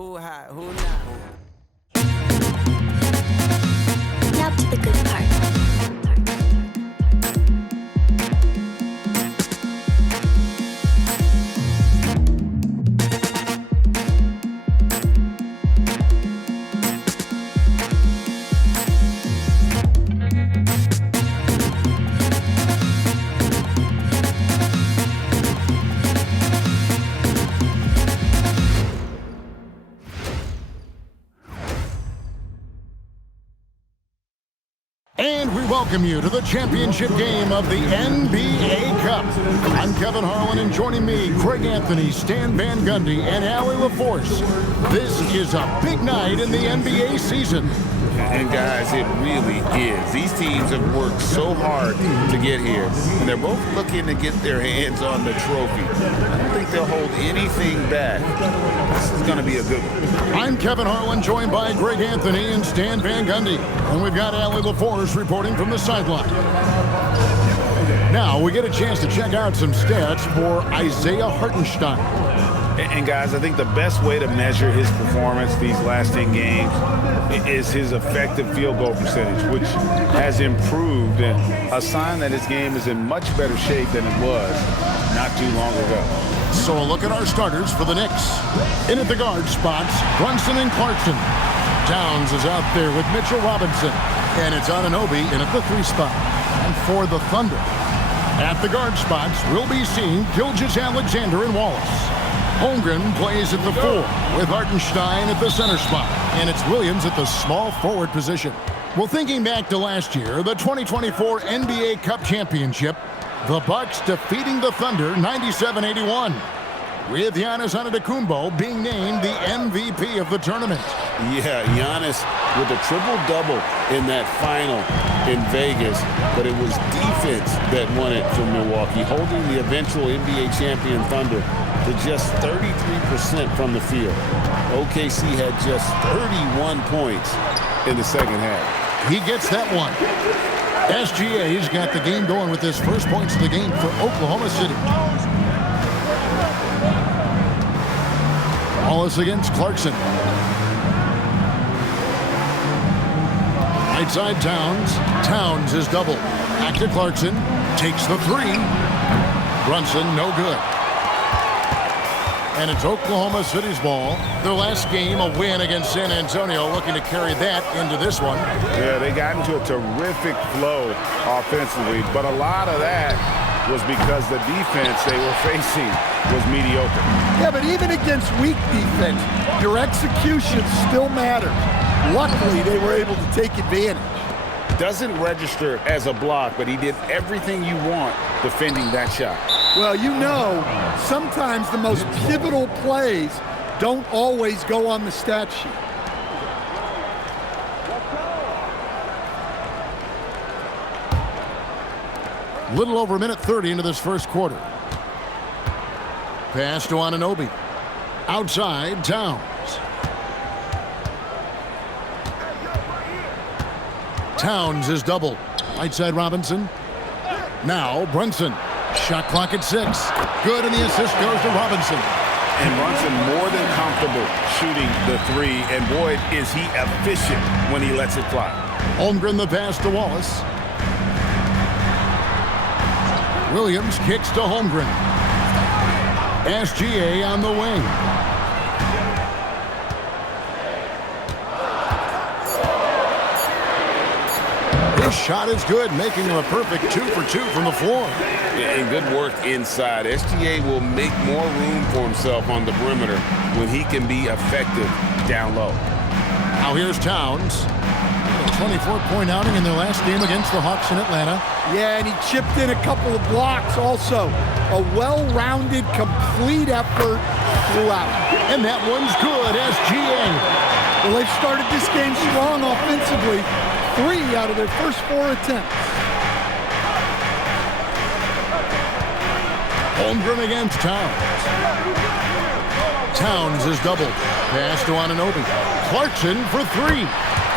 Who hot, who not? Now to the good part. And we welcome you to the championship game of the NBA Cup. I'm Kevin Harlan, and joining me, Greg Anthony, Stan Van Gundy, and Allie LaForce. This is a big night in the NBA season. And guys, it really is. These teams have worked so hard to get here, and they're both looking to get their hands on the trophy. I don't think they'll hold anything back. This is going to be a good one. I'm Kevin Harlan, joined by Greg Anthony and Stan Van Gundy. And we've got Allie LaForce reporting from the sideline. Now we get a chance to check out some stats for Isaiah Hartenstein. And guys, I think the best way to measure his performance these last 10 games is his effective field goal percentage, which has improved, a sign that his game is in much better shape than it was not too long ago. So a look at our starters for the Knicks. In at the guard spots, Brunson and Clarkson. Towns is out there with Mitchell Robinson. And it's Anunoby in at the 3 spot. And for the Thunder, at the guard spots, we'll be seeing Gilgeous-Alexander and Wallace. Holmgren plays at the 4 with Hartenstein at the center spot. And it's Williams at the small forward position. Well, thinking back to last year, the 2024 NBA Cup Championship, the Bucks defeating the Thunder 97-81. With Giannis Antetokounmpo being named the MVP of the tournament. Yeah, Giannis with a triple-double in that final in Vegas, but it was defense that won it for Milwaukee, holding the eventual NBA champion Thunder to just 33% from the field. OKC had just 31 points in the second half. He gets that one. SGA's got the game going with his first points of the game for Oklahoma City. Wallace against Clarkson. Right side Towns. Towns is double. Back to Clarkson. Takes the 3. Brunson, no good. And it's Oklahoma City's ball. Their last game, a win against San Antonio, looking to carry that into this one. Yeah, they got into a terrific flow offensively, but a lot of that was because the defense they were facing was mediocre. Yeah, but even against weak defense, your execution still matters. Luckily, they were able to take advantage. Doesn't register as a block, but he did everything you want defending that shot. Well, you know, sometimes the most pivotal plays don't always go on the stat sheet. Little over a minute 30 into this first quarter. Pass to Anunoby. Outside, Towns. Towns is doubled. Right side Robinson. Now Brunson. Shot clock at 6. Good, and the assist goes to Robinson. And Brunson more than comfortable shooting the 3, and boy, is he efficient when he lets it fly. Holmgren the pass to Wallace. Williams kicks to Holmgren. SGA on the wing. His shot is good, making him a perfect 2 for 2 from the floor. And good work inside. SGA will make more room for himself on the perimeter when he can be effective down low. Now here's Towns. A 24-point outing in their last game against the Hawks in Atlanta. Yeah, and he chipped in a couple of blocks also. A well-rounded, complete effort throughout. And that one's good, SGA. Well, they've started this game strong offensively. 3 out of their first 4 attempts. Holmgren against Towns. Towns is doubled. Pass to Anunoby. Clarkson for 3.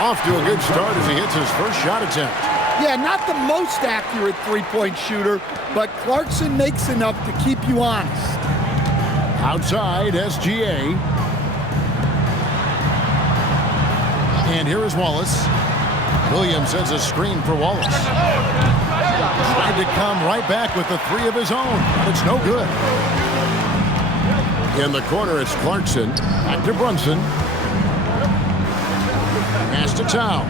Off to a good start as he hits his first shot attempt. Yeah, not the most accurate three-point shooter, but Clarkson makes enough to keep you honest. Outside, SGA. And here is Wallace. Williams sends a screen for Wallace. Tried to come right back with the three of his own, but it's no good. In the corner, it's Clarkson. Back to Brunson. Pass to Towns.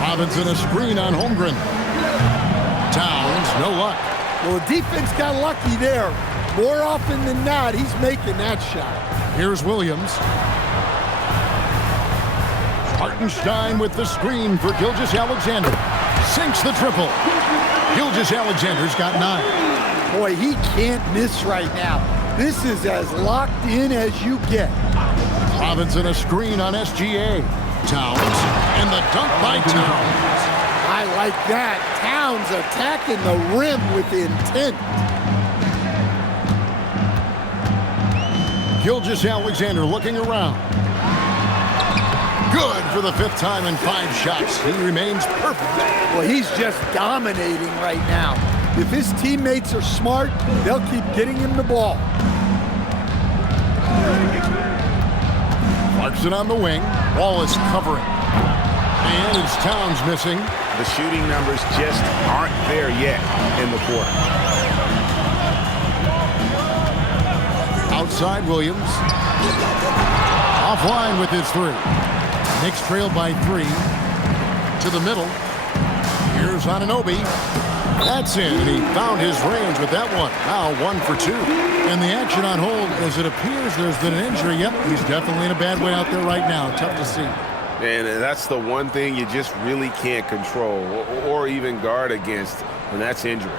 Robinson a screen on Holmgren. Towns, no luck. Well, the defense got lucky there. More often than not, he's making that shot. Here's Williams. Hartenstein with the screen for Gilgeous-Alexander. Sinks the triple. Gilgeous-Alexander's got 9. Boy, he can't miss right now. This is as locked in as you get. Robinson a screen on SGA. Towns, and the dunk by Towns. I like that. Towns attacking the rim with intent. Gilgeous-Alexander looking around. Good for the 5th time in 5 shots. He remains perfect. Well, he's just dominating right now. If his teammates are smart, they'll keep getting him the ball. Clarkson on the wing. Wallace covering. And it's Towns missing. The shooting numbers just aren't there yet in the quarter. Outside Williams. Offline with his 3. Knicks trailed by 3. To the middle. Here's Anunoby. That's in, and he found his range with that one. Now 1 for 2. And the action on hold, as it appears there's been an injury. Yep, he's definitely in a bad way out there right now. Tough to see. And that's the one thing you just really can't control or even guard against, and that's injury.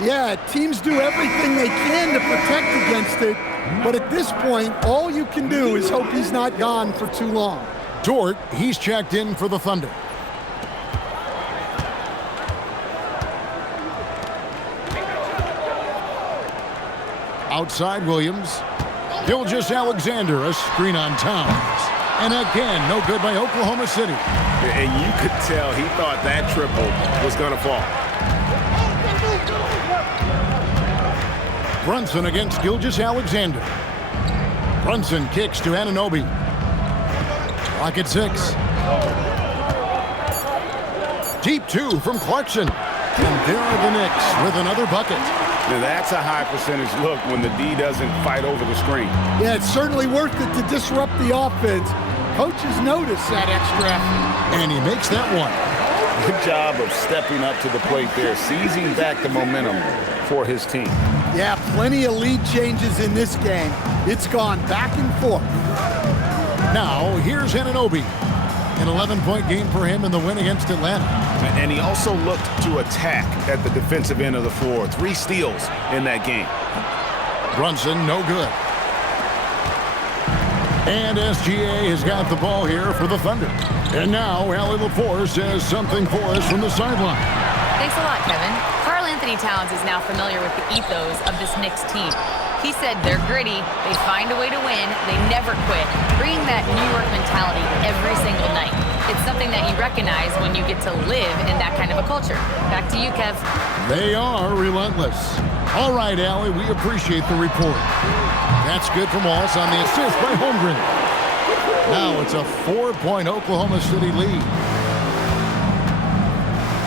Yeah, teams do everything they can to protect against it, but at this point, all you can do is hope he's not gone for too long. Dort, he's checked in for the Thunder. Outside Williams. Gilgeous-Alexander, a screen on Towns. And again, no good by Oklahoma City. And you could tell he thought that triple was going to fall. Brunson against Gilgeous-Alexander. Brunson kicks to Anunoby. Clock at 6. Deep 2 from Clarkson. And there are the Knicks with another bucket. Now that's a high percentage look when the D doesn't fight over the screen. Yeah, it's certainly worth it to disrupt the offense. Coaches notice that extra effort. And he makes that one. Good job of stepping up to the plate there, seizing back the momentum for his team. Yeah, plenty of lead changes in this game. It's gone back and forth. Now, here's Anunoby. An 11-point game for him in the win against Atlanta. And he also looked to attack at the defensive end of the floor. 3 steals in that game. Brunson, no good. And SGA has got the ball here for the Thunder. And now, Allie LaForce says something for us from the sideline. Thanks a lot, Kevin. Karl-Anthony Towns is now familiar with the ethos of this Knicks team. He said they're gritty, they find a way to win, they never quit, bringing that New York mentality every single night. It's something that you recognize when you get to live in that kind of a culture. Back to you, Kev. They are relentless. All right, Allie, we appreciate the report. That's good from Wallace on the assist by Holmgren. Now it's a 4-point Oklahoma City lead.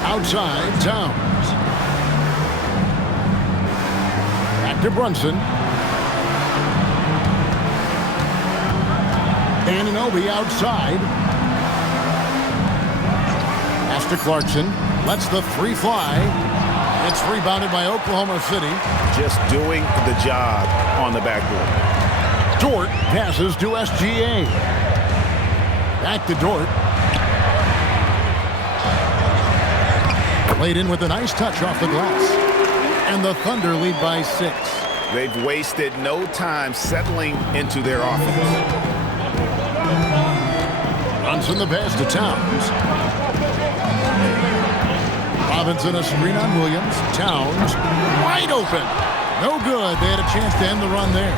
Outside, Towns. Back to Brunson. Anunoby outside. Pass to Clarkson. Lets the 3 fly. It's rebounded by Oklahoma City. Just doing the job on the backboard. Dort passes to SGA. Back to Dort. Played in with a nice touch off the glass. And the Thunder lead by 6. They've wasted no time settling into their offense. Brunson the pass to Towns. Robinson a screen on Williams. Towns wide open. No good. They had a chance to end the run there.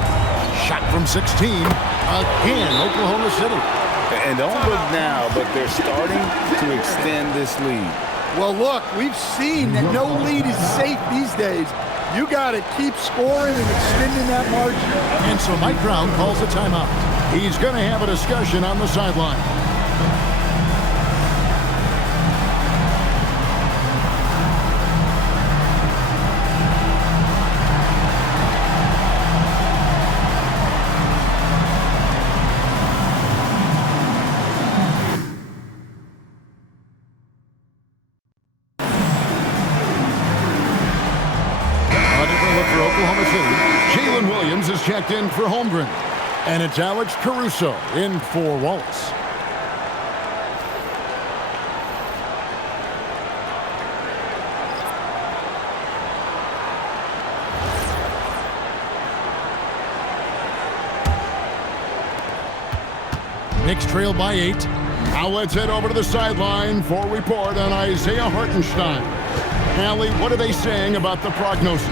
Shot from 16. Again, Oklahoma City. And don't look now, but they're starting to extend this lead. Well, look, we've seen that no lead is safe these days. You got to keep scoring and extending that margin. And so Mike Brown calls a timeout. He's going to have a discussion on the sideline. A different look for Oklahoma City. Jalen Williams is checked in for Holmgren. And it's Alex Caruso in for Wallace. Knicks trail by 8. Now let's head over to the sideline for a report on Isaiah Hartenstein. Allie, what are they saying about the prognosis?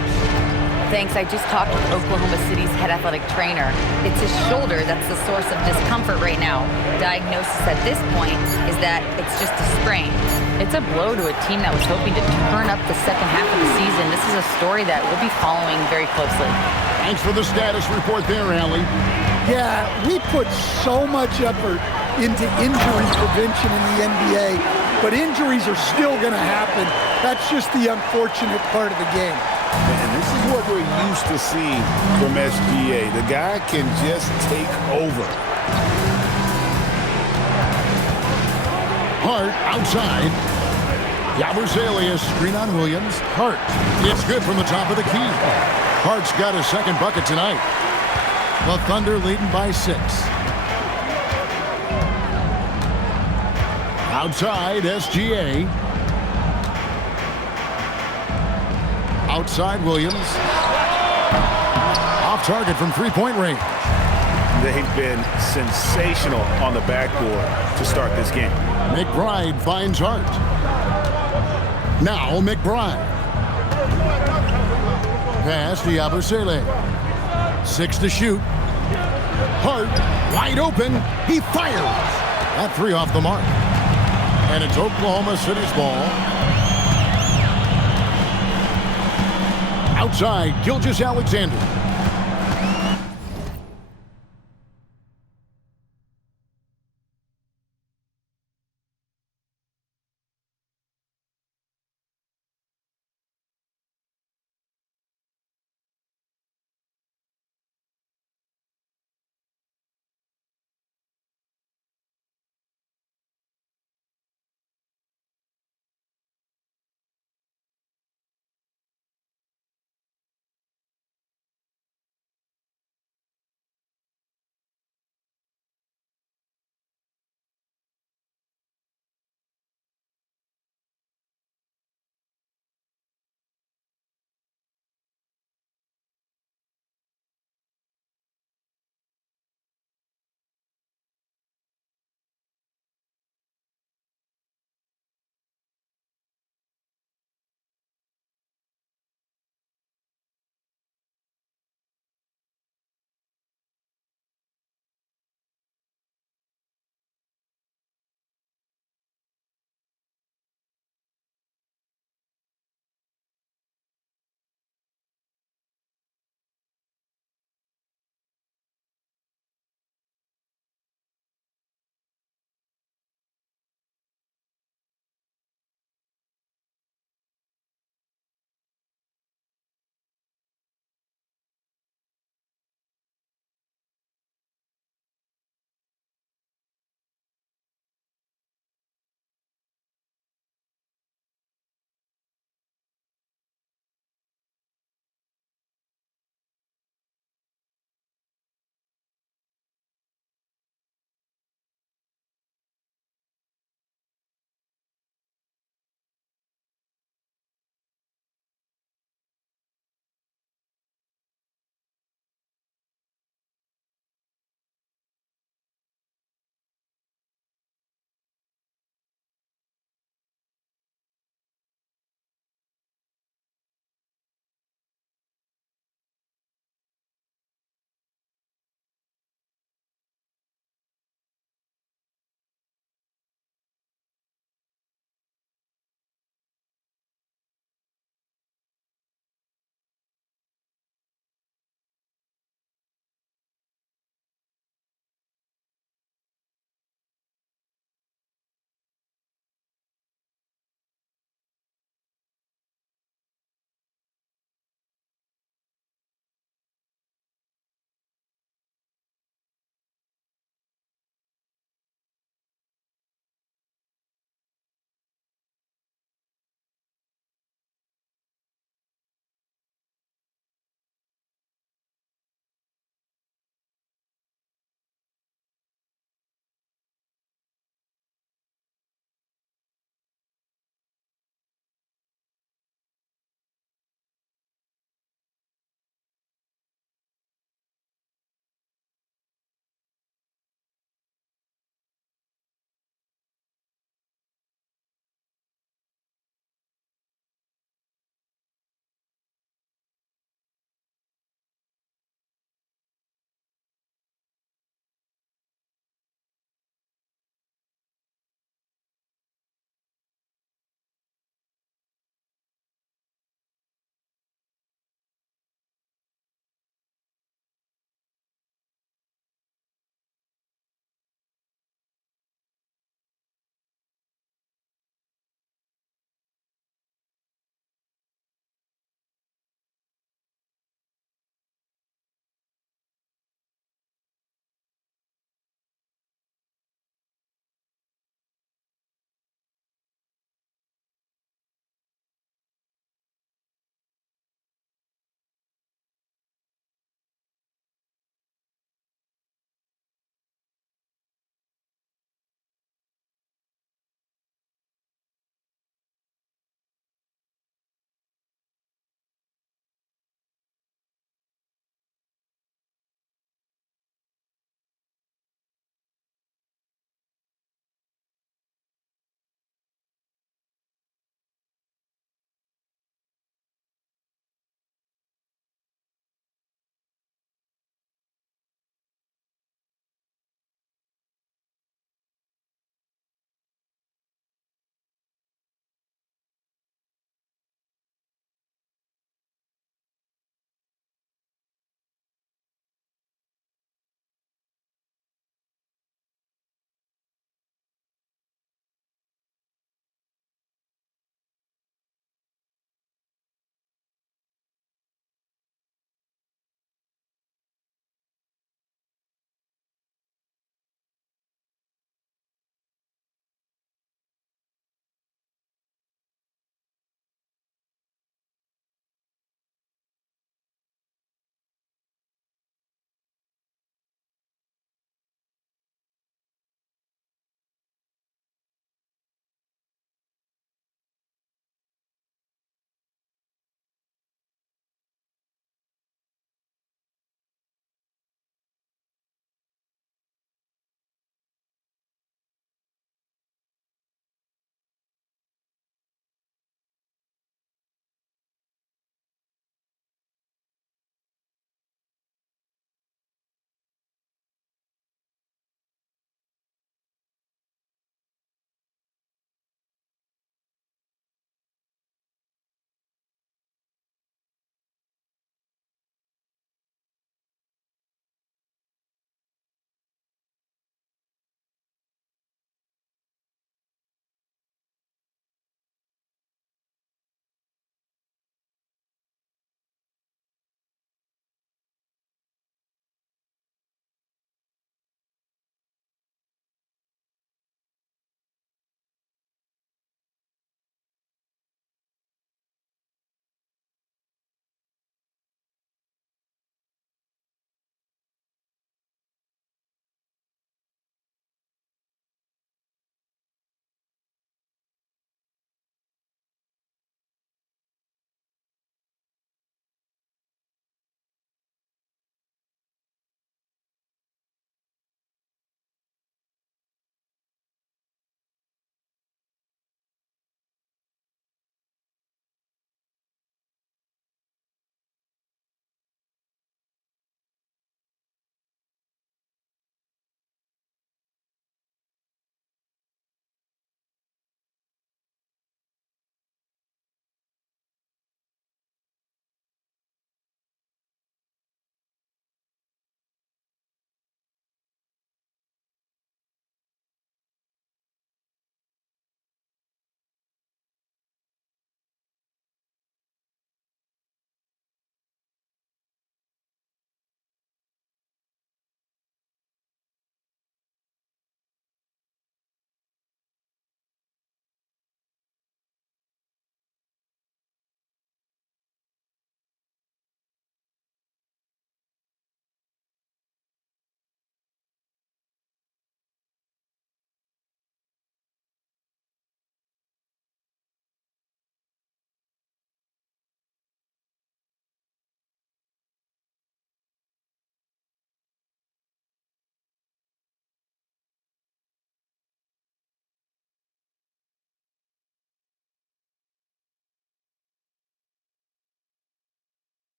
Thanks. I just talked with Oklahoma City's head athletic trainer. It's his shoulder that's the source of discomfort right now. Diagnosis at this point is that it's just a sprain. It's a blow to a team that was hoping to turn up the second half of the season. This is a story that we'll be following very closely. Thanks for the status report there, Allie. Yeah, we put so much effort into injury prevention in the NBA, but injuries are still going to happen. That's just the unfortunate part of the game. And this is what we're used to seeing from SGA. The guy can just take over. Hart outside. Yabusele screen on Williams. Hart. It's good from the top of the key. Hart's got his second bucket tonight. The Thunder leading by 6. Outside, SGA. Outside, Williams. Off target from three-point range. They've been sensational on the backboard to start this game. McBride finds Hart. Now McBride. Pass to Yabusele. 6 to shoot. Hart wide open. He fires. That 3 off the mark. And it's Oklahoma City's ball. Outside, Gilgeous-Alexander.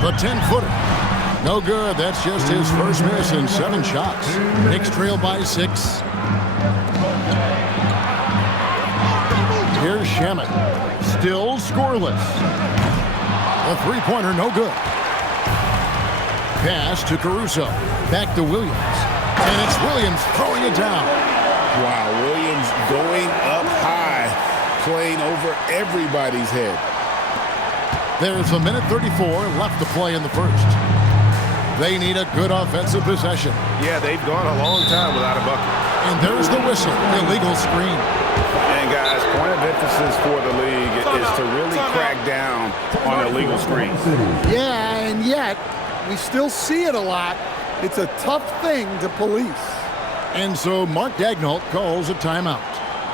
The 10-footer. No good. That's just his first miss in 7 shots. Knicks trail by 6. Here's Shamet. Still scoreless. The three-pointer, no good. Pass to Caruso. Back to Williams. And it's Williams throwing it down. Wow, Williams going up high, playing over everybody's head. There's a minute 34 left to play in the first. They need a good offensive possession. Yeah, they've gone a long time without a bucket. And there's the whistle. Illegal screen. And guys, point of emphasis for the league is to really crack down on illegal screens. Yeah, and yet we still see it a lot. It's a tough thing to police. And so Mark Daigneault calls a timeout.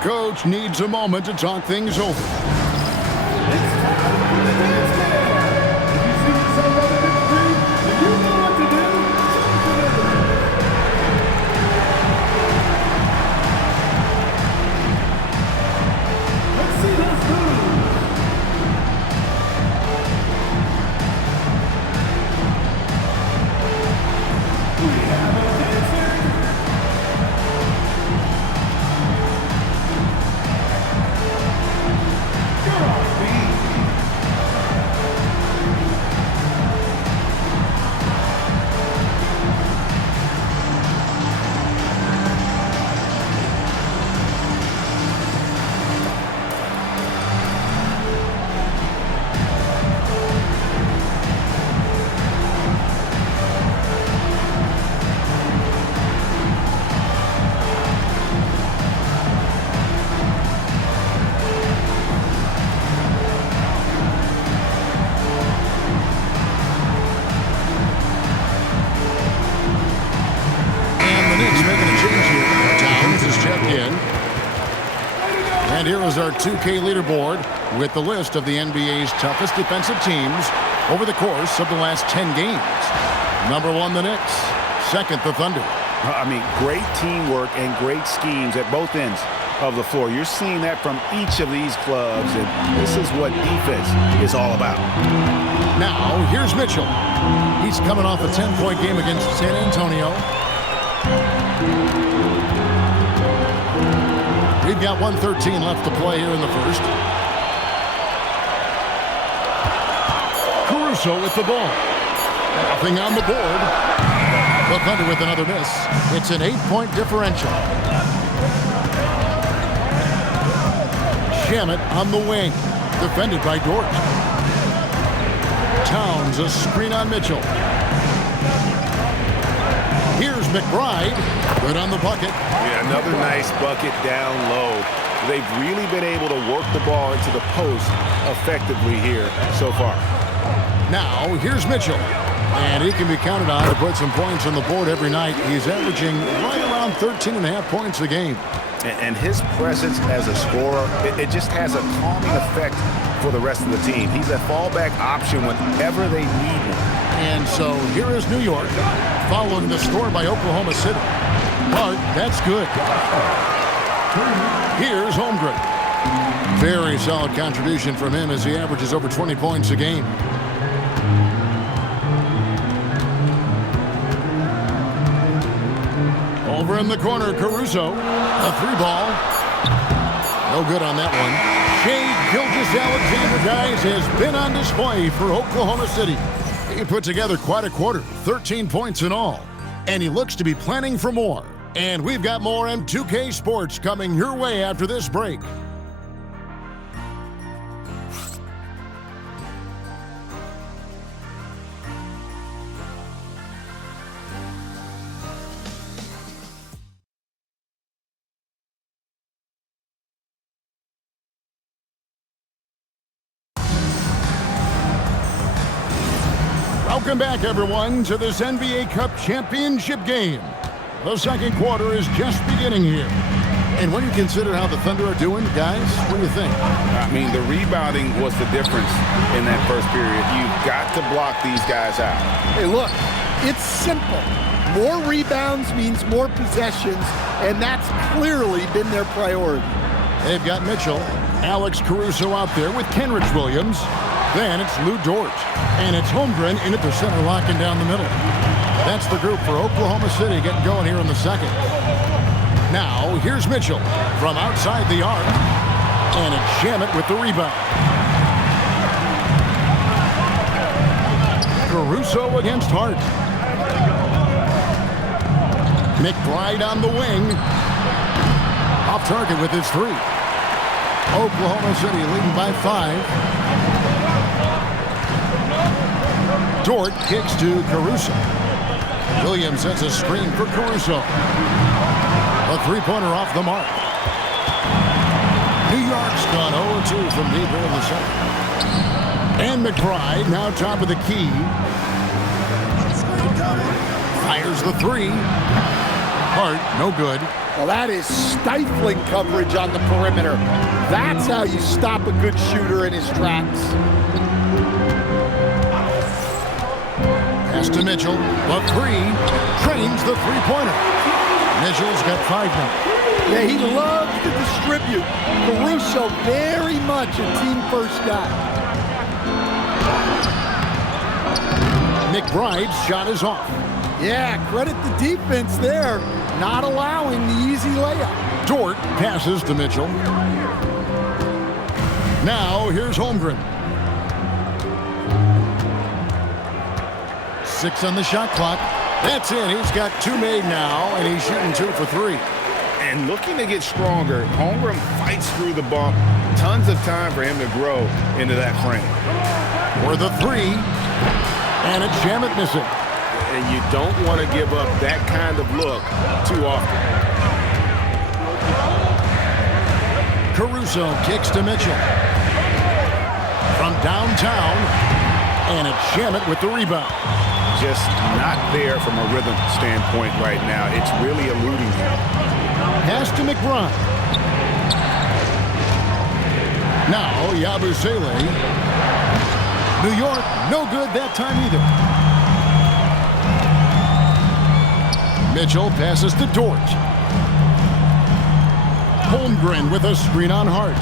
Coach needs a moment to talk things over. And here is our 2K leaderboard with the list of the NBA's toughest defensive teams over the course of the last 10 games. Number 1, the Knicks. Second, the Thunder. I mean, great teamwork and great schemes at both ends of the floor. You're seeing that from each of these clubs, and this is what defense is all about. Now, here's Mitchell. He's coming off a 10-point game against San Antonio. We've got 1:13 left to play here in the first. Caruso with the ball. Nothing on the board. The Thunder with another miss. It's an 8-point differential. Shamet on the wing. Defended by Dort. Towns a screen on Mitchell. Here's McBride. Good on the bucket. Yeah, another nice bucket down low. They've really been able to work the ball into the post effectively here so far. Now, here's Mitchell. And he can be counted on to put some points on the board every night. He's averaging right around 13.5 points a game. And his presence as a scorer, it just has a calming effect for the rest of the team. He's a fallback option whenever they need him. And so here is New York, following the score by Oklahoma City. But that's good. Here's Holmgren. Very solid contribution from him as he averages over 20 points a game. Over in the corner, Caruso. A 3-ball. No good on that one. Shai Gilgeous-Alexander, guys, has been on display for Oklahoma City. He put together quite a quarter, 13 points in all. And he looks to be planning for more. And we've got more M2K Sports coming your way after this break. Welcome back, everyone, to this NBA Cup championship game. The second quarter is just beginning here. And when you consider how the Thunder are doing, guys, what do you think? I mean, the rebounding was the difference in that first period. You've got to block these guys out. Hey, look, it's simple. More rebounds means more possessions, and that's clearly been their priority. They've got Mitchell, Alex Caruso out there with Kenrich Williams. Then it's Lou Dort. And it's Holmgren in at the center, locking down the middle. That's the group for Oklahoma City getting going here in the second. Now, here's Mitchell from outside the arc. And it's Shamet with the rebound. Caruso against Hart. McBride on the wing. Off target with his three. Oklahoma City leading by 5. Dort kicks to Caruso. Williams sets a screen for Caruso. A three-pointer off the mark. New York's gone 0-2 from deep here in the second. And McBride now top of the key. Fires the three. Hart, no good. Well, that is stifling coverage on the perimeter. That's how you stop a good shooter in his tracks. Pass to Mitchell. The three. Trains the three-pointer. Mitchell's got 5 now. Yeah, he loves to distribute. Caruso very much a team-first guy. McBride's shot is off. Yeah, credit the defense there, not allowing the easy layup. Dort passes to Mitchell. Now here's Holmgren. 6 on the shot clock. That's in. He's got 2 made now, and he's shooting 2 for 3. And looking to get stronger, Holmgren fights through the bump. Tons of time for him to grow into that frame. For the 3, and it's Shamet missing. And you don't want to give up that kind of look too often. Caruso kicks to Mitchell. From downtown, and it's Shamet with the rebound. Just not there from a rhythm standpoint right now. It's really eluding him. Pass to McBride. Now Yabusele. New York, no good that time either. Mitchell passes to Dort. Holmgren with a screen on Hart.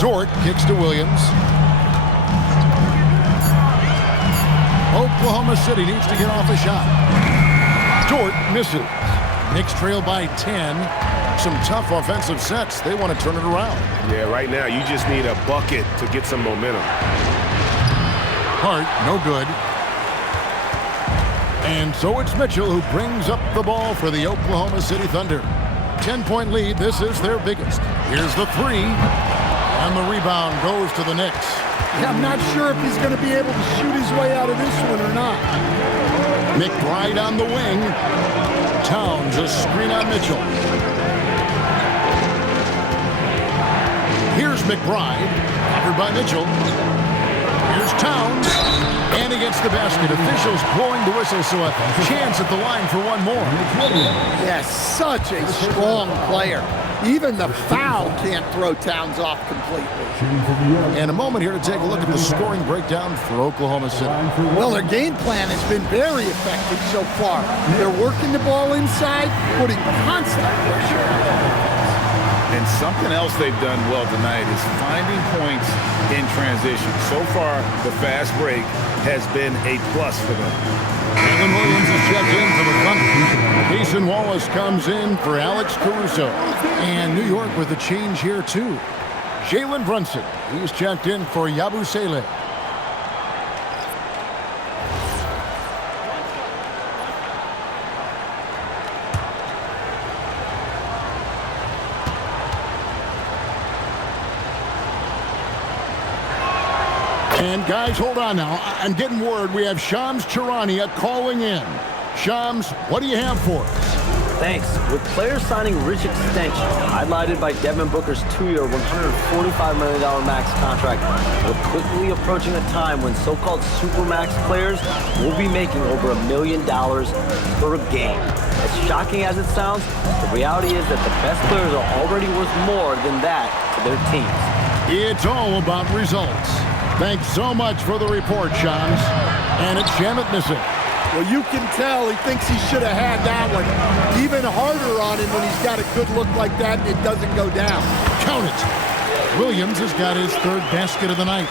Dort kicks to Williams. Oklahoma City needs to get off a shot. Dort misses. Knicks trail by 10. Some tough offensive sets. They want to turn it around. Yeah, right now you just need a bucket to get some momentum. Hart, no good. And so it's Mitchell who brings up the ball for the Oklahoma City Thunder. 10-point lead. This is their biggest. Here's the 3. And the rebound goes to the Knicks. Yeah, I'm not sure if he's going to be able to shoot his way out of this one or not. McBride on the wing. Towns a screen on Mitchell. Here's McBride. Covered by Mitchell. Here's Towns. And he gets the basket. Officials blowing the whistle, so a chance at the line for one more. Yes, such a strong player. Even the foul can't throw Towns off completely. And a moment here to take a look at the scoring breakdown for Oklahoma City. Well, their game plan has been very effective so far. They're working the ball inside, putting constant pressure on the And something else they've done well tonight is finding points in transition. So far, the fast break has been a plus for them. Jalen Williams is checked in for the Thunder. Mason Wallace comes in for Alex Caruso. And New York with a change here, too. Jalen Brunson, he's checked in for Yabusele. And guys, hold on now. I'm getting word we have Shams Charania calling in. Shams, what do you have for us? Thanks. With players signing rich extensions, highlighted by Devin Booker's 2-year, $145 million max contract, we're quickly approaching a time when so-called supermax players will be making over $1 million per game. As shocking as it sounds, the reality is that the best players are already worth more than that to their teams. It's all about results. Thanks so much for the report, Shams. And it's Shamet missing. Well, you can tell he thinks he should have had that one. Even harder on him when he's got a good look like that and it doesn't go down. Count it. Williams has got his third basket of the night.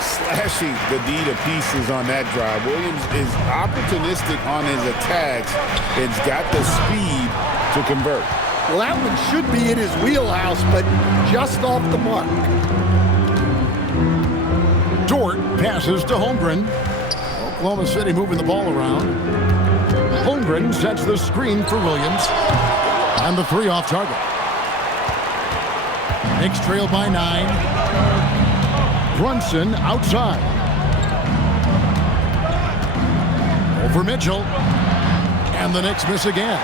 Slashing the D to pieces on that drive. Williams is opportunistic on his attacks and has got the speed to convert. Well, that one should be in his wheelhouse, but just off the mark. Dort passes to Holmgren. Oklahoma City moving the ball around. Holmgren sets the screen for Williams. And the three off target. Knicks trail by 9. Brunson outside. Over Mitchell. And the Knicks miss again.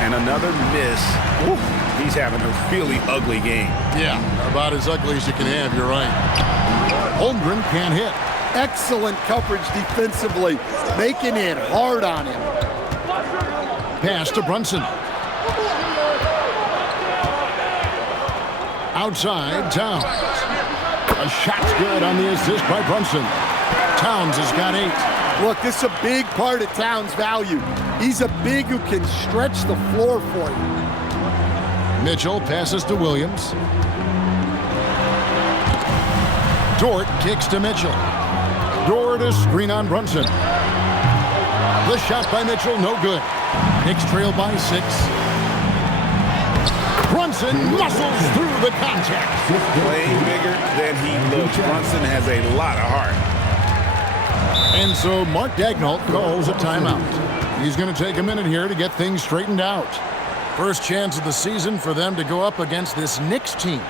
And another miss. Ooh, he's having a really ugly game. Yeah, about as ugly as you can have, you're right. Holmgren can't hit. Excellent coverage defensively, making it hard on him. Pass to Brunson. Outside, Towns. A shot's good on the assist by Brunson. Towns has got 8. Look, this is a big part of Towns' value. He's a big who can stretch the floor for you. Mitchell passes to Williams. Dort kicks to Mitchell. Dort a screen on Brunson. The shot by Mitchell, no good. Knicks trail by 6. Brunson muscles through the contact. Playing bigger than he looks. Brunson has a lot of heart. And so Mark Daigneault calls a timeout. He's going to take a minute here to get things straightened out. First chance of the season for them to go up against this Knicks team.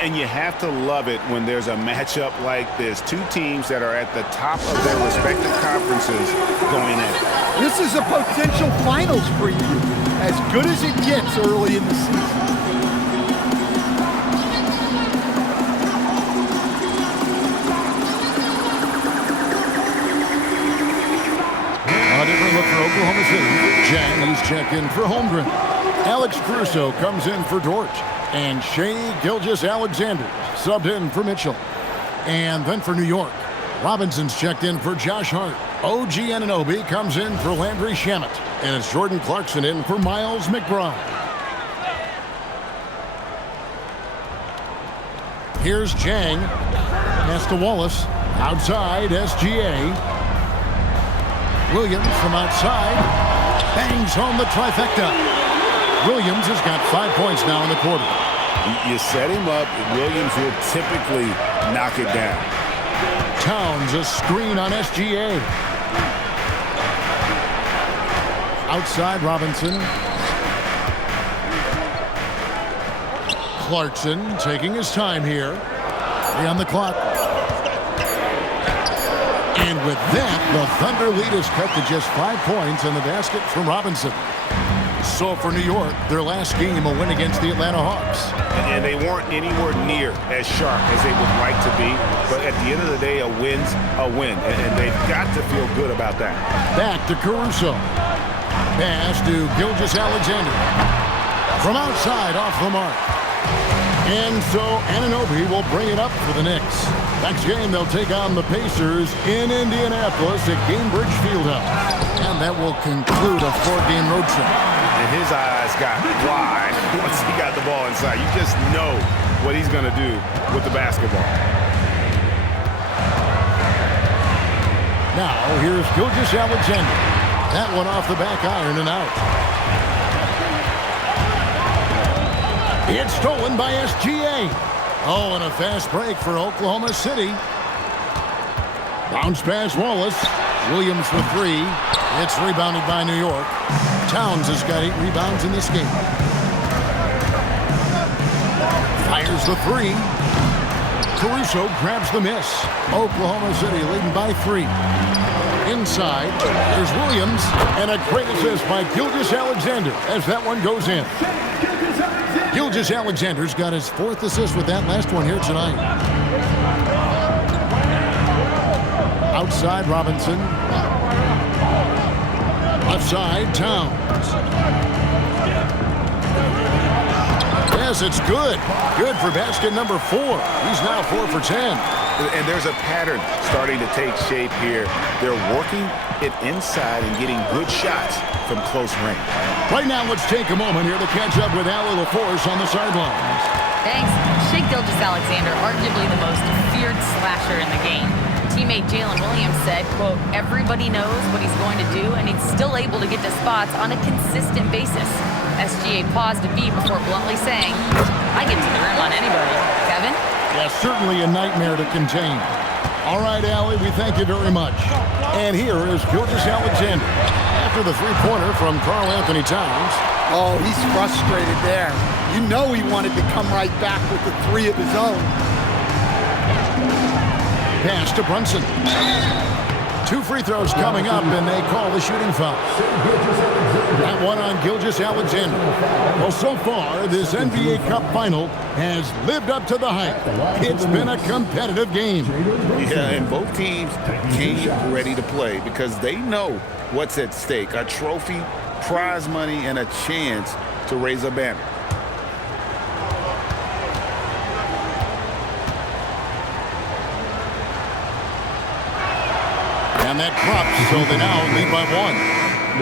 And you have to love it when there's a matchup like this. Two teams that are at the top of their respective conferences going at it. This is a potential finals preview, as good as it gets early in the season. A different look for Oklahoma City. Jang's checked in for Holmgren. Alex Caruso comes in for Dort. And Shai Gilgeous-Alexander subbed in for Mitchell. And then for New York, Robinson's checked in for Josh Hart. OG Anunoby comes in for Landry Shamet. And it's Jordan Clarkson in for Miles McBride. Here's Jang. Pass to Wallace. Outside, SGA. Williams from outside. Bangs home the trifecta. Williams has got 5 points now in the quarter. You set him up, Williams will typically knock it down. Towns a screen on SGA. Outside Robinson. Clarkson taking his time here. 3 on the clock. And with that, the Thunder lead is cut to just 5 points and the basket from Robinson. So for New York, their last game a win against the Atlanta Hawks. And they weren't anywhere near as sharp as they would like to be. But at the end of the day, a win's a win. And they've got to feel good about that. Back to Caruso. Pass to Gilgeous-Alexander. From outside, off the mark. And so Anunoby will bring it up for the Knicks. Next game, they'll take on the Pacers in Indianapolis at Gainbridge Fieldhouse. And that will conclude a 4-game road trip. And his eyes got wide once he got the ball inside. You just know what he's going to do with the basketball. Now, here's Gilgeous-Alexander. That one off the back iron and out. It's stolen by SGA. Oh, and a fast break for Oklahoma City. Bounce pass Wallace. Williams for 3. It's rebounded by New York. Towns has got 8 rebounds in this game. Fires the 3. Caruso grabs the miss. Oklahoma City leading by 3. Inside, there's Williams, and a great assist by Gilgeous-Alexander as that one goes in. Gilgeous-Alexander's got his 4th assist with that last one here tonight. Outside, Robinson. Left side, Towns. Yes, it's good. Good for basket number 4. He's now 4 for 10. And there's a pattern starting to take shape here. They're working it inside and getting good shots from close range. Right now, let's take a moment here to catch up with Allie LaForce on the sidelines. Thanks. Shake Gilgeous Alexander, arguably the most feared slasher in the game. Teammate Jalen Williams said, quote, "Everybody knows what he's going to do, and he's still able to get to spots on a consistent basis." SGA paused a beat before bluntly saying, "I get to the rim on anybody." Kevin? Yeah, certainly a nightmare to contain. All right, Allie, we thank you very much. And here is Gilgeous Alexander after the three-pointer from Karl Anthony Towns. Oh, he's frustrated there. You know he wanted to come right back with the three of his own. Pass to Brunson. 2 free throws coming up, and they call the shooting foul. That one on Gilgeous Alexander. Well, so far, this NBA Cup final has lived up to the hype. It's been a competitive game. Yeah, and both teams came ready to play because they know what's at stake. A trophy, prize money, and a chance to raise a banner. And that drops, so they now lead by 1.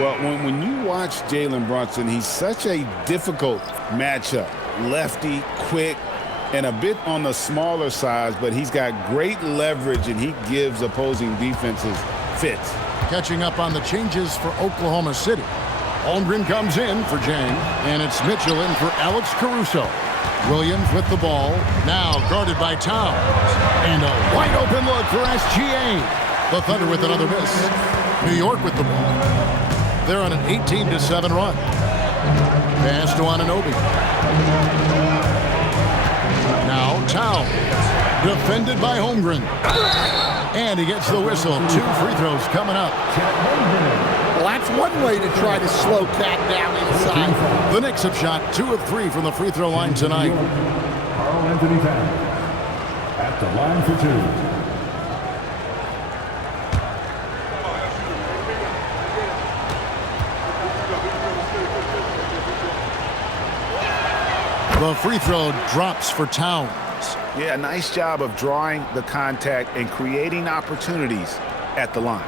Well, when you watch Jalen Brunson, he's such a difficult matchup. Lefty, quick, and a bit on the smaller size, but he's got great leverage, and he gives opposing defenses fits. Catching up on the changes for Oklahoma City. Holmgren comes in for Jang, and it's Mitchell in for Alex Caruso. Williams with the ball, now guarded by Towns. And a wide open look for SGA. The Thunder with another miss. New York with the ball. They're on an 18-7 run. Pass to Anunoby. Now Towns. Defended by Holmgren. And he gets the whistle. 2 free throws coming up. Well, that's one way to try to slow Cat down inside. The Knicks have shot 2 of 3 from the free throw line tonight. Karl Anthony Towns at the line for 2. The free throw drops for Towns. Yeah, nice job of drawing the contact and creating opportunities at the line.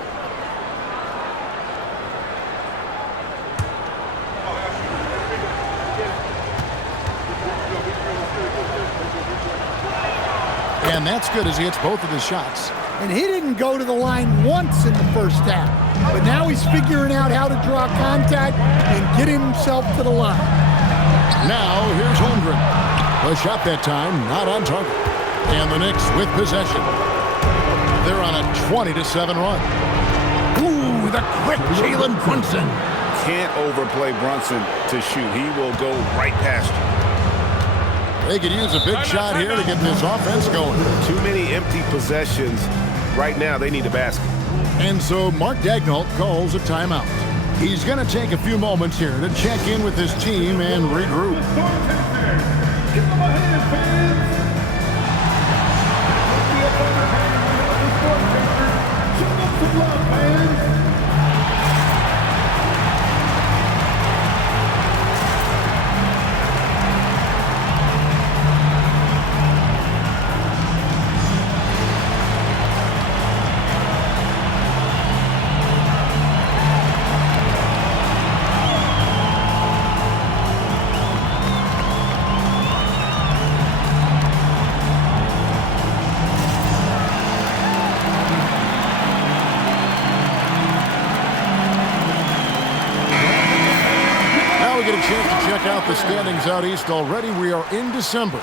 And that's good as he hits both of his shots. And he didn't go to the line once in the first half. But now he's figuring out how to draw contact and get himself to the line. Now here's Holmgren. The shot that time not on target. And the Knicks with possession. They're on a 20-7 run. Ooh, the quick Jalen Brunson. Can't overplay Brunson to shoot. He will go right past you. They could use a big shot here to get this offense going. Too many empty possessions. Right now, they need a basket. And so Mark Daigneault calls a timeout. He's going to take a few moments here to check in with his team and regroup. Give them a hand, fans! Show them some love, fans! Out the standings out east already. We are in December.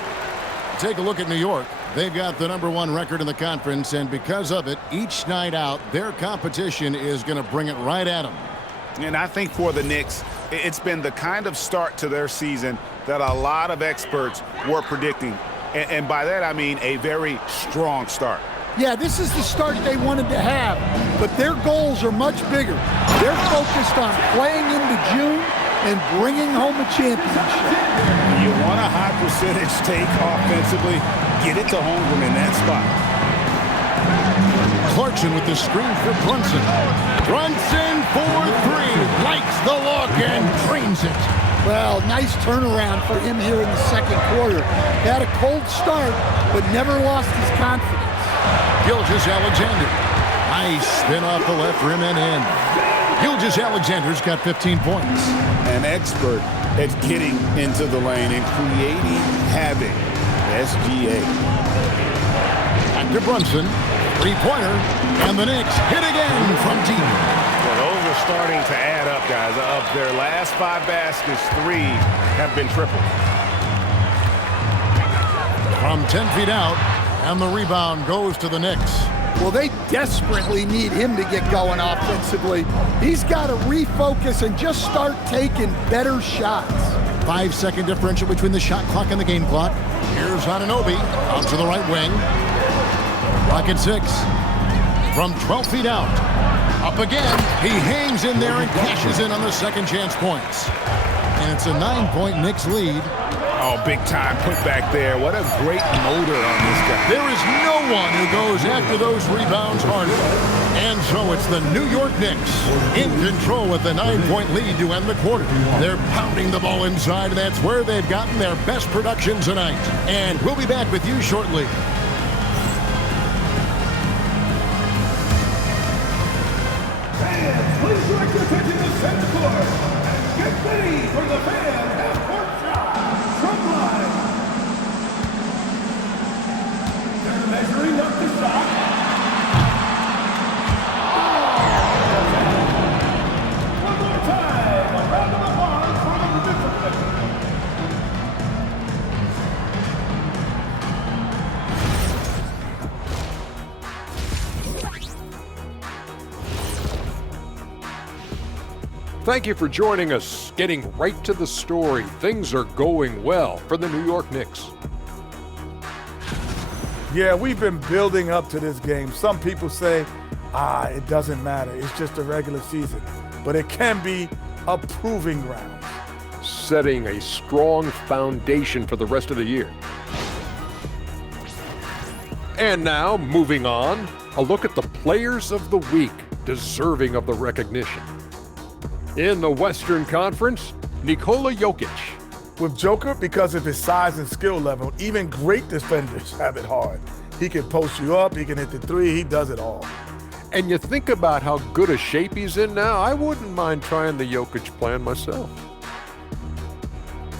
Take a look at New York. They've got the #1 record in the conference, and because of it, each night out, their competition is going to bring it right at them. And I think for the Knicks, it's been the kind of start to their season that a lot of experts were predicting. And by that, I mean a very strong start. Yeah, this is the start they wanted to have, but their goals are much bigger. They're focused on playing into June and bringing home a championship. You want a high percentage take offensively, get it to Holmgren in that spot. Clarkson with the screen for Brunson. Brunson for 3. Likes the look and drains it. Well, nice turnaround for him here in the second quarter. He had a cold start, but never lost his confidence. Gilgeous Alexander. Nice spin off the left rim and in. Gilgeous Alexander's got 15 points. An expert at getting into the lane and creating havoc. SGA. Back to Brunson. Three-pointer. And the Knicks hit again from deep. Well, those are starting to add up, guys. Of their last 5 baskets, 3 have been tripled. From 10 feet out, and the rebound goes to the Knicks. Well, they desperately need him to get going offensively. He's got to refocus and just start taking better shots. 5-second differential between the shot clock and the game clock. Here's Anunoby out to the right wing. Rocket 6 from 12 feet out. Up again. He hangs in there and cashes in on the second chance points. And it's a 9-point Knicks lead. Oh, big-time putback there. What a great motor on this guy. There is no one who goes after those rebounds harder. And so it's the New York Knicks in control with the 9-point lead to end the quarter. They're pounding the ball inside, and that's where they've gotten their best production tonight. And we'll be back with you shortly. Fans, please direct your attention to center court. Get ready for the fan half-court shot from line. They're measuring up the shot. One more time. A round of applause for the participants. Thank you for joining us. Getting right to the story. Things are going well for the New York Knicks. Yeah, we've been building up to this game. Some people say, it doesn't matter. It's just a regular season. But it can be a proving ground. Setting a strong foundation for the rest of the year. And now, moving on, a look at the players of the week deserving of the recognition. In the Western Conference, Nikola Jokic. With Joker, because of his size and skill level, even great defenders have it hard. He can post you up, he can hit the three, he does it all. And you think about how good a shape he's in now, I wouldn't mind trying the Jokic plan myself.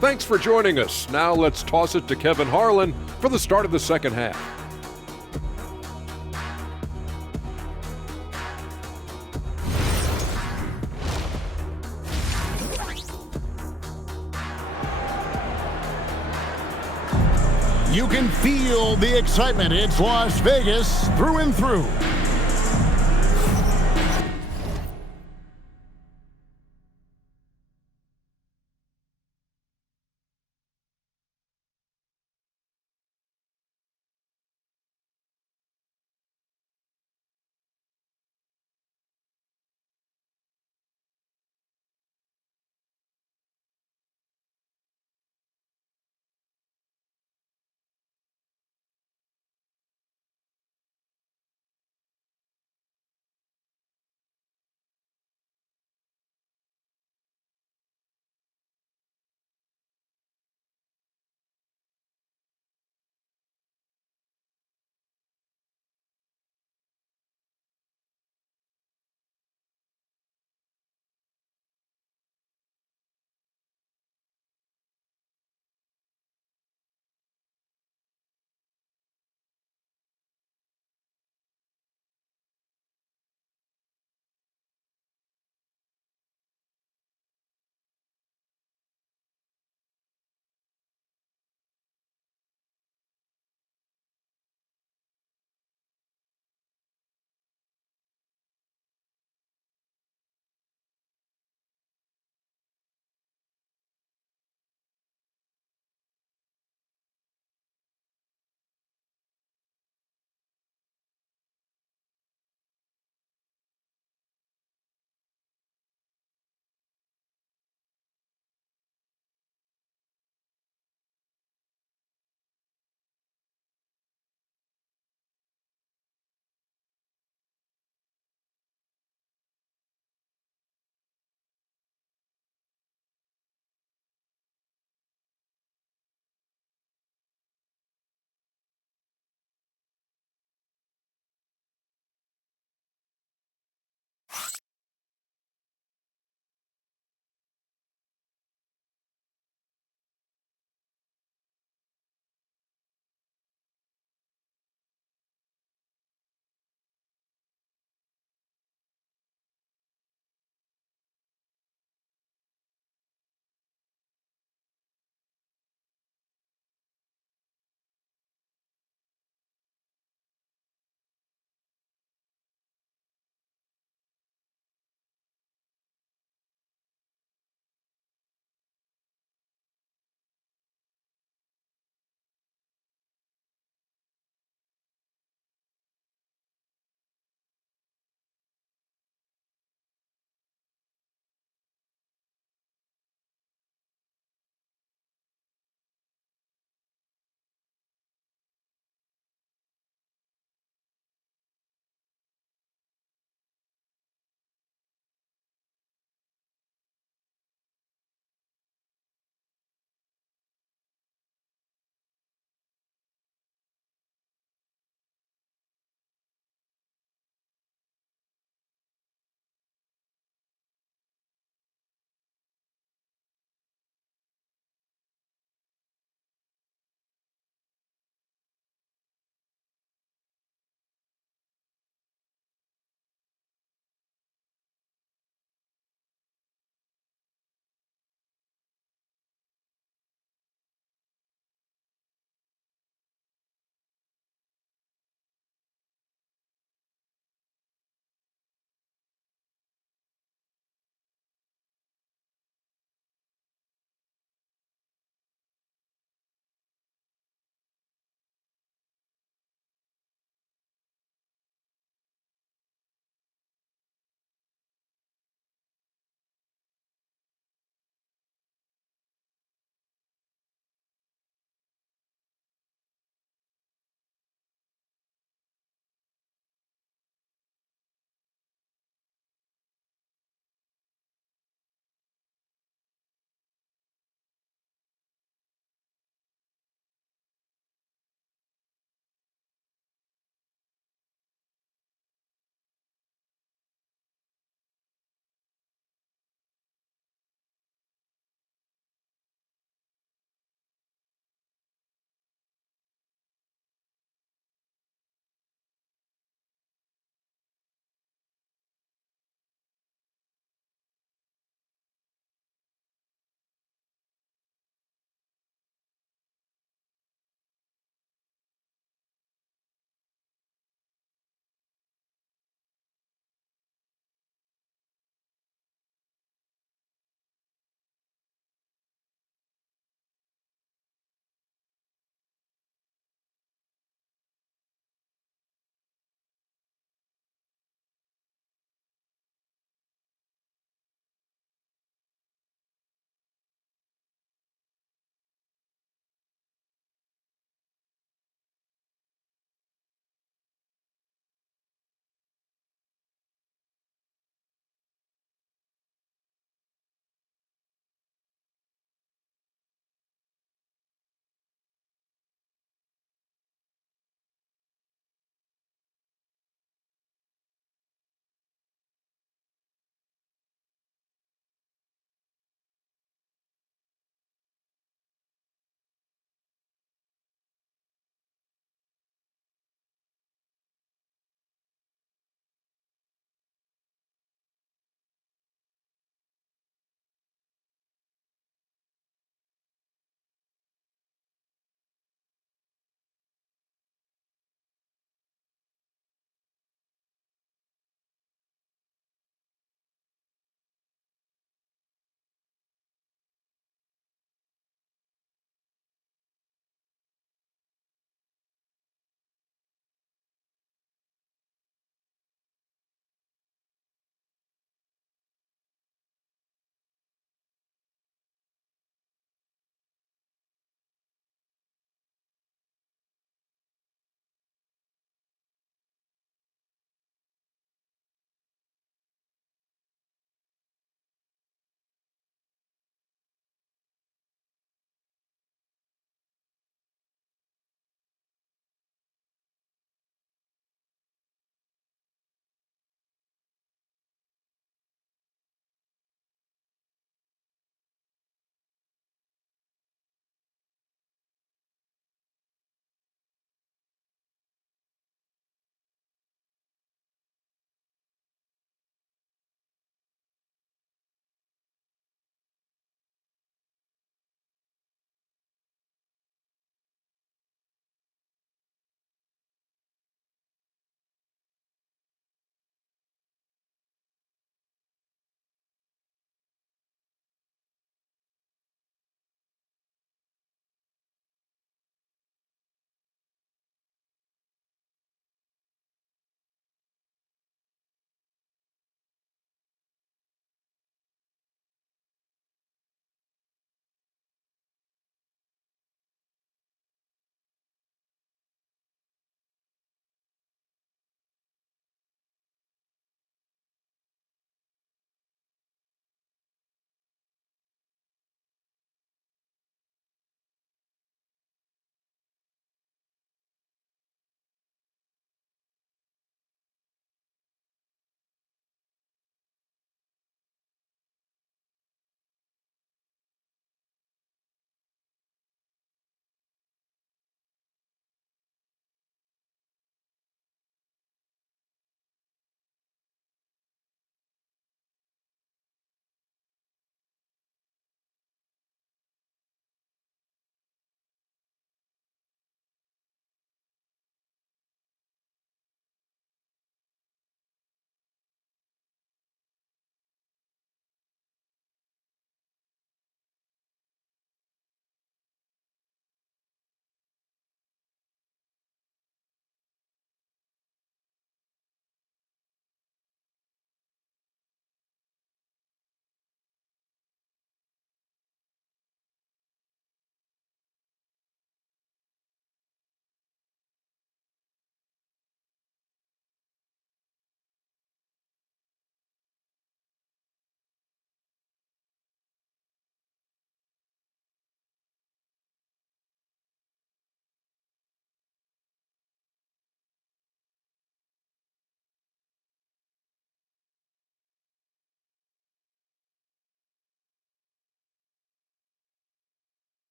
Thanks for joining us. Now let's toss it to Kevin Harlan for the start of the second half. You can feel the excitement. It's Las Vegas through and through.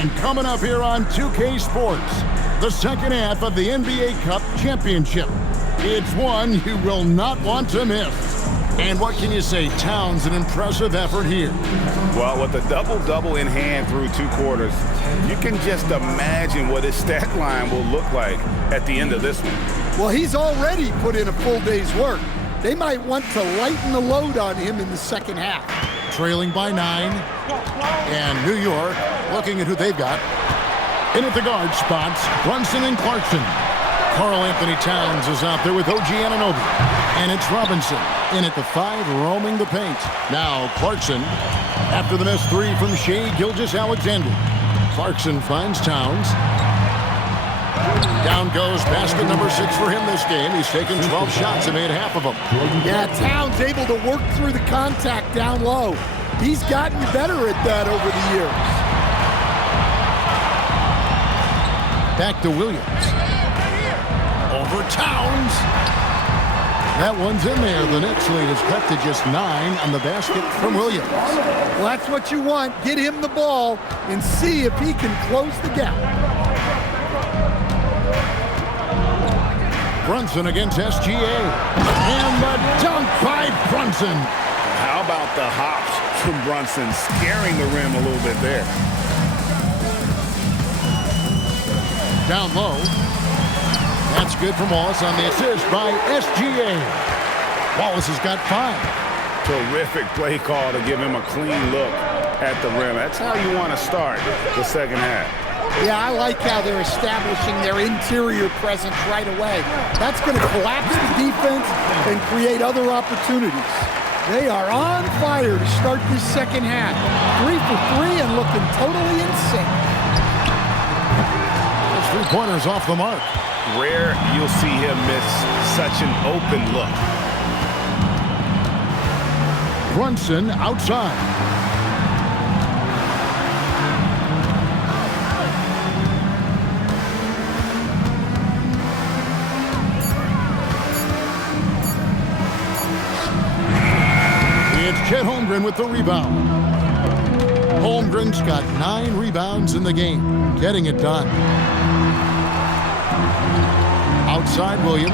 And coming up here on 2K Sports, the second half of the NBA Cup Championship. It's one you will not want to miss. And what can you say? Towns, an impressive effort here. Well, with a double-double in hand through 2 quarters, you can just imagine what his stat line will look like at the end of this one. Well, he's already put in a full day's work. They might want to lighten the load on him in the second half. Trailing by 9. And New York looking at who they've got. In at the guard spots, Brunson and Clarkson. Karl Anthony Towns is out there with OG Anunoby. And it's Robinson in at the 5, roaming the paint. Now Clarkson, after the missed 3 from Shai Gilgeous-Alexander. Clarkson finds Towns. Down goes basket number 6 for him this game. He's taken 12 shots and made half of them. Yeah, Towns able to work through the contact down low. He's gotten better at that over the years. Back to Williams. Over Towns. That one's in there. The Knicks lead is cut to just 9 on the basket from Williams. Well, that's what you want. Get him the ball and see if he can close the gap. Brunson against SGA. And the dunk by Brunson. How about the hops from Brunson, scaring the rim a little bit there. Down low. That's good from Wallace on the assist by SGA. Wallace has got 5. Terrific play call to give him a clean look at the rim. That's how you want to start the second half. Yeah, I like how they're establishing their interior presence right away. That's going to collapse the defense and create other opportunities. They are on fire to start this second half. 3 for 3 and looking totally in sync. Those 3-pointers off the mark. Rare you'll see him miss such an open look. Brunson outside. It's Chet Holmgren with the rebound. Holmgren's got 9 rebounds in the game, getting it done. Outside Williams.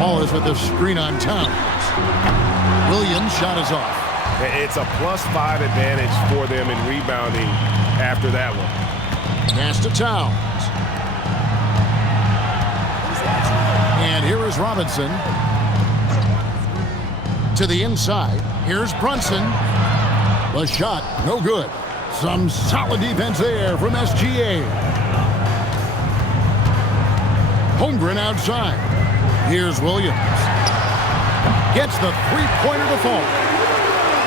Wallace with the screen on Towns. Williams' shot is off. It's a +5 advantage for them in rebounding after that one. Pass to Towns. And here is Robinson. To the inside. Here's Brunson. The shot, no good. Some solid defense there from SGA. Holmgren outside. Here's Williams. Gets the 3-pointer to fall.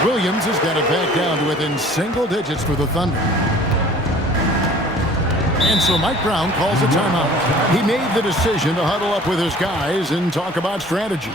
Williams has got it back down to within single digits for the Thunder. And so Mike Brown calls a timeout. He made the decision to huddle up with his guys and talk about strategy.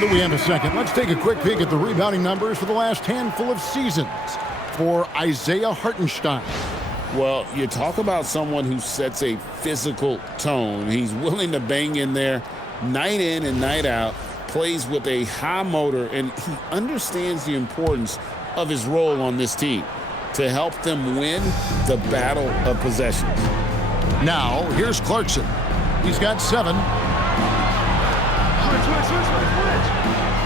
That we have a second, let's take a quick peek at the rebounding numbers for the last handful of seasons for Isaiah Hartenstein. Well, you talk about someone who sets a physical tone. He's willing to bang in there night in and night out, plays with a high motor, and he understands the importance of his role on this team to help them win the battle of possessions. Now, here's Clarkson. He's got 7.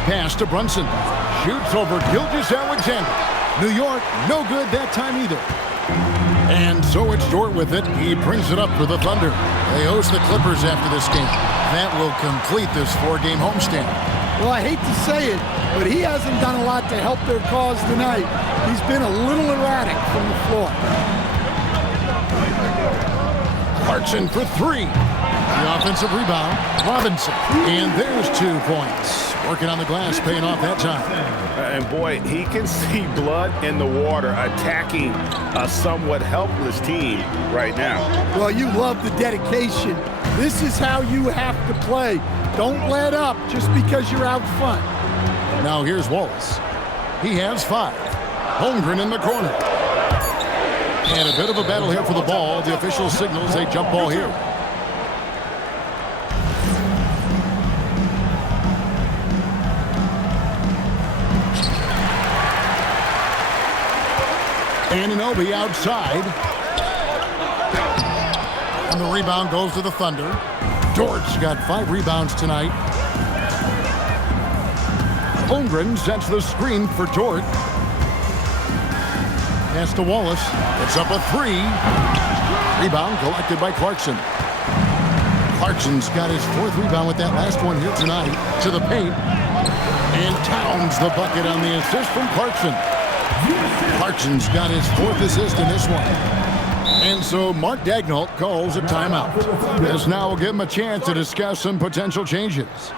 Pass to Brunson. Shoots over Gilgeous-Alexander. New York, no good that time either. And so it's Dort with it. He brings it up for the Thunder. They host the Clippers after this game. That will complete this 4-game homestand. Well, I hate to say it, but he hasn't done a lot to help their cause tonight. He's been a little erratic from the floor. Clarkson for 3. The offensive rebound, Robinson. And there's 2 points. Working on the glass, paying off that time. And boy, he can see blood in the water attacking a somewhat helpless team right now. Well, you love the dedication. This is how you have to play. Don't let up just because you're out front. Now here's Wallace. He has 5. Holmgren in the corner. And a bit of a battle here for the ball. The official signals a jump ball here. Anunoby outside. And the rebound goes to the Thunder. Dort's got 5 rebounds tonight. Holmgren sets the screen for Dort. Pass to Wallace. It's up a 3. Rebound collected by Clarkson. Clarkson's got his 4th rebound with that last one here tonight. To the paint. And Towns the bucket on the assist from Clarkson. Clarkson's got his 4th assist in this one. And so Mark Daigneault calls a timeout. This now will give him a chance to discuss some potential changes.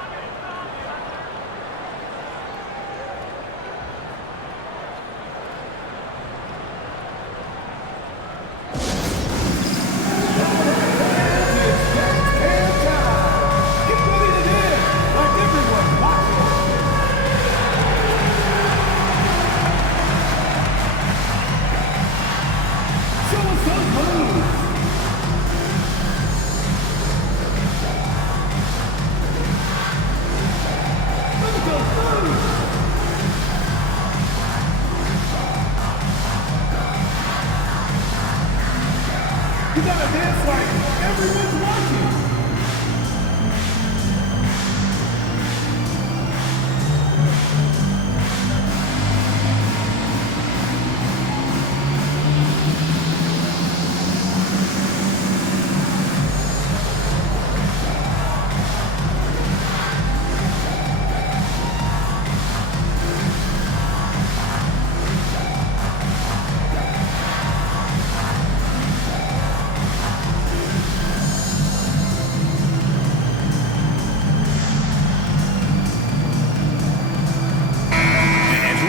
You gotta dance like everyone's watching.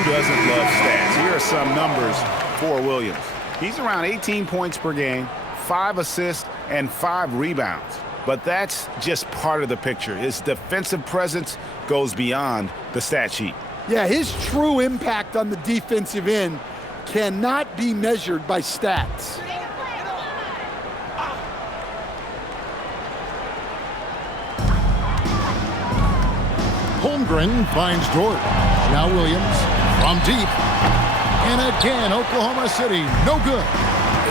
Doesn't love stats. Here are some numbers for Williams. He's around 18 points per game, 5 assists, and 5 rebounds. But that's just part of the picture. His defensive presence goes beyond the stat sheet. Yeah, his true impact on the defensive end cannot be measured by stats. Holmgren finds Dort. Now Williams from deep. And again, Oklahoma City, no good.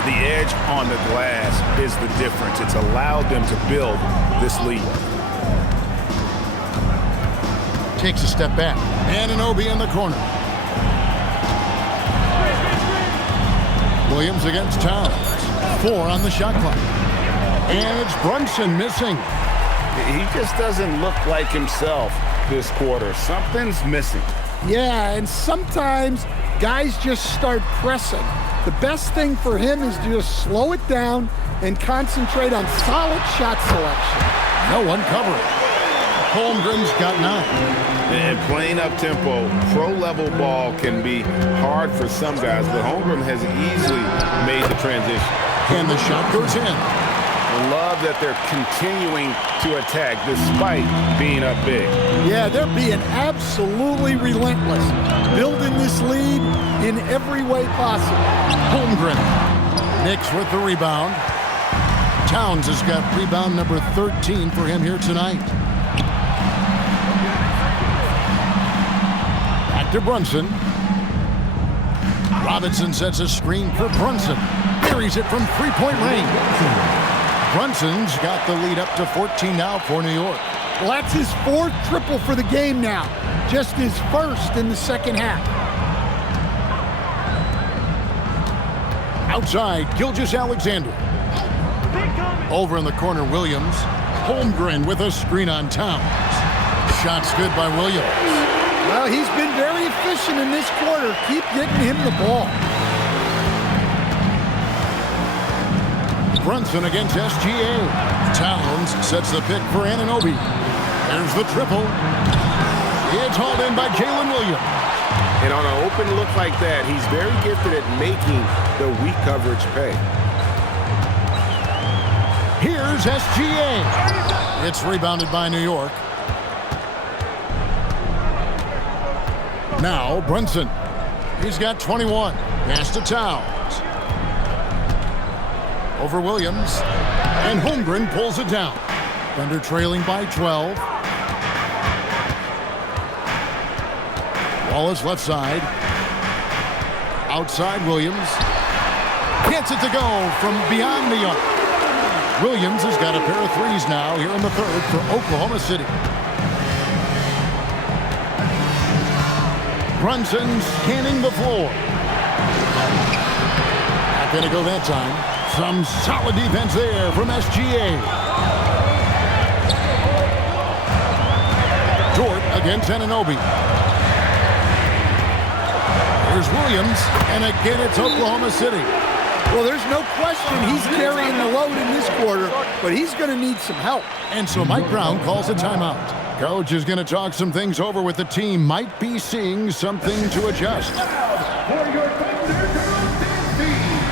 The edge on the glass is the difference. It's allowed them to build this lead. Takes a step back. Anunoby in the corner. Williams against Towns. 4 on the shot clock. And it's Brunson missing. He just doesn't look like himself this quarter. Something's missing. Yeah, and sometimes guys just start pressing. The best thing for him is to just slow it down and concentrate on solid shot selection. No one covering. Holmgren's got 9. And playing up-tempo, pro-level ball can be hard for some guys, but Holmgren has easily made the transition. And the shot goes in. I love that they're continuing to attack despite being up big. Yeah, they're being absolutely relentless, building this lead in every way possible. Holmgren. Knicks with the rebound. Towns has got rebound number 13 for him here tonight. Back to Brunson. Robinson sets a screen for Brunson. Buries it from three-point range. Brunson's got the lead up to 14 now for New York. Well, that's his fourth triple for the game now. Just his first in the second half. Outside, Gilgeous-Alexander. Over in the corner, Williams. Holmgren with a screen on Towns. Shot's good by Williams. Well, he's been very efficient in this quarter. Keep getting him the ball. Brunson against SGA. Towns sets the pick for Anunoby. There's the triple. It's hauled in by Jalen Williams. And on an open look like that, he's very gifted at making the weak coverage pay. Here's SGA. It's rebounded by New York. Now Brunson. He's got 21. Pass to Towns. Over Williams. And Holmgren pulls it down. Thunder trailing by 12. Wallace left side. Outside Williams. Gets it to go from beyond the arc. Williams has got a pair of threes now here in the third for Oklahoma City. Brunson scanning the floor. Not going to go that time. Some solid defense there from SGA. Dort against Anunoby. Here's Williams, and again it's Oklahoma City. Well, there's no question he's carrying the load in this quarter, but he's going to need some help. And so Mike Brown calls a timeout. Coach is going to talk some things over with the team. Might be seeing something to adjust. For your Thunder Girls dance team.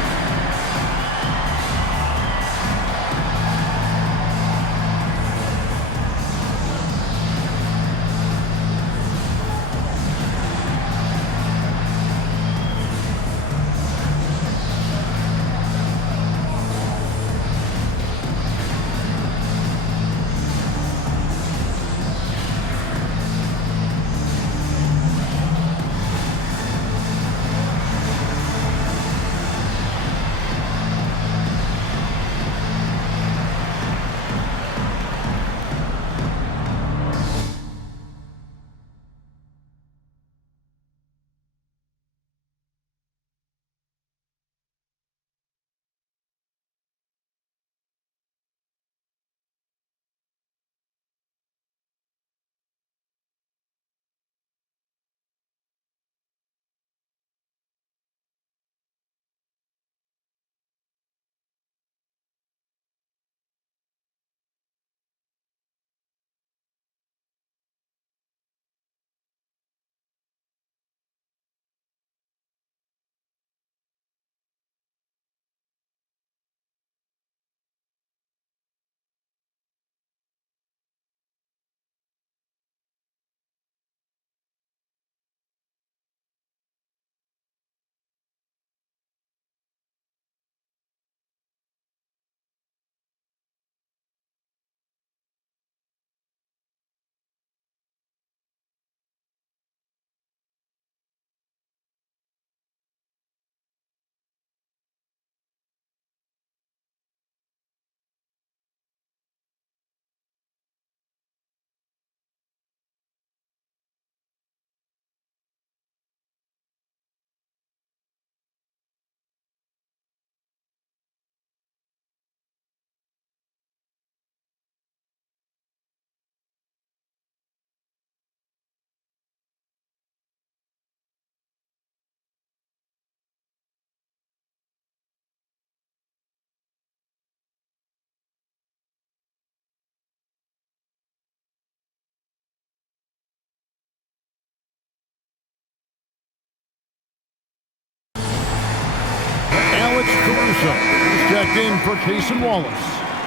Alex Caruso is checked in for Cason Wallace.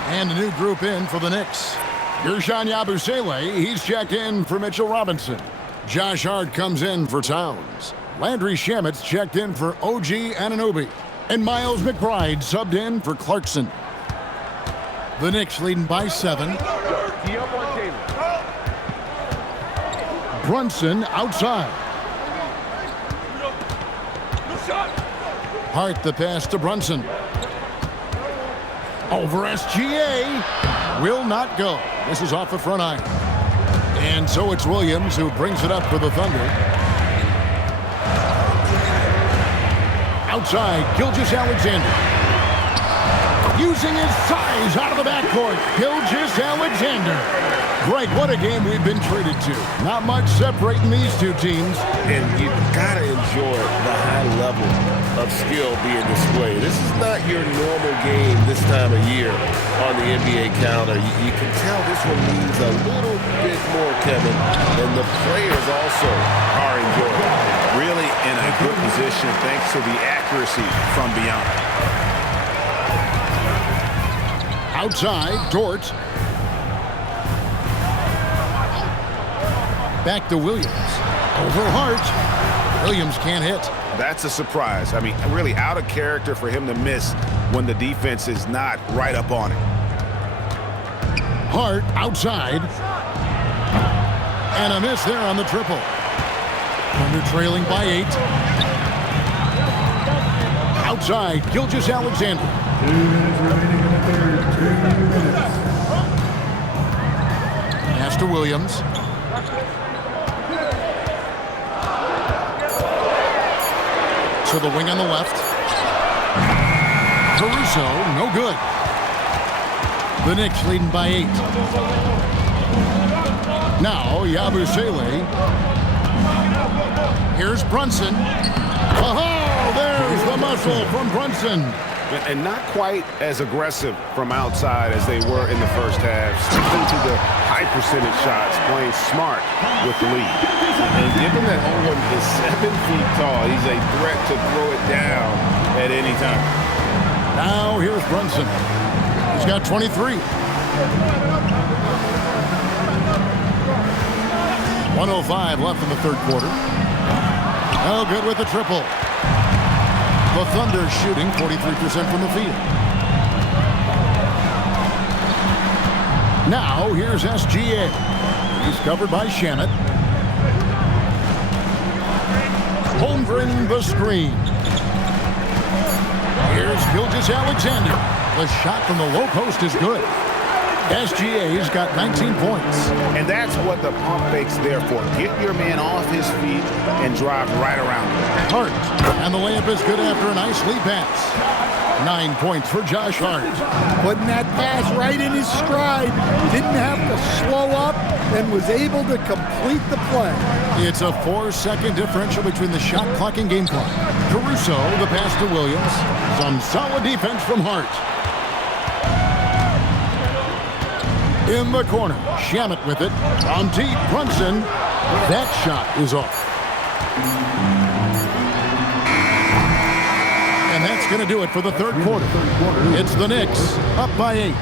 And a new group in for the Knicks. Gershon Yabusele, he's checked in for Mitchell Robinson. Josh Hart comes in for Towns. Landry Shamit's checked in for OG Anunoby. And Miles McBride subbed in for Clarkson. The Knicks leading by 7. Brunson outside. Hart the pass to Brunson. Over SGA. Will not go. This is off the front iron. And so it's Williams who brings it up for the Thunder. Outside, Gilgeous-Alexander. Using his size out of the backcourt. Gilgeous-Alexander. Greg, what a game we've been treated to. Not much separating these two teams. And you've got to enjoy the high level of skill being displayed. This is not your normal game this time of year on the NBA calendar. You can tell this one needs a little bit more, Kevin, and the players also are enjoying it. Really in a good position thanks to the accuracy from beyond. Outside, Dort. Back to Williams. Over Hart. Williams can't hit. That's a surprise. I mean, really out of character for him to miss when the defense is not right up on it. Hart outside. And a miss there on the triple. Thunder trailing by 8. Outside, Gilgeous-Alexander. 2 minutes remaining in the third. 2 minutes. Pass to Williams. To the wing on the left. Caruso, no good. The Knicks leading by 8. Now, Yabusele. Here's Brunson. Oh, there's the muscle from Brunson. And not quite as aggressive from outside as they were in the first half. Sticking to the high percentage shots, playing smart with the lead. And given that Owen is 7 feet tall, he's a threat to throw it down at any time. Now here's Brunson. He's got 23. 1:05 left in the third quarter. No good with the triple. The Thunder shooting 43% from the field. Now here's SGA. He's covered by Shamet. Holmgren the screen. Here's Gilgeous-Alexander. The shot from the low post is good. SGA's got 19 points. And that's what the pump fake's there for. Get your man off his feet and drive right around him. Hart. And the layup is good after a nice lead pass. 9 points for Josh Hart. Putting that pass right in his stride. Didn't have to slow up and was able to complete the play. It's a 4-second differential between the shot clock and game clock. Caruso, the pass to Williams. Some solid defense from Hart. In the corner, Shamet with it. From deep, Brunson. That shot is off. And that's going to do it for the third quarter. It's the Knicks up by 8.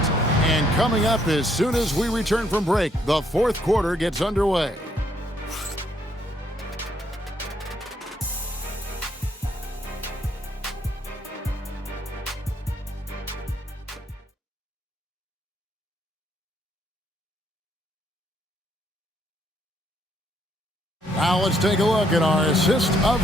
And coming up as soon as we return from break, the fourth quarter gets underway. Now let's take a look at our assist of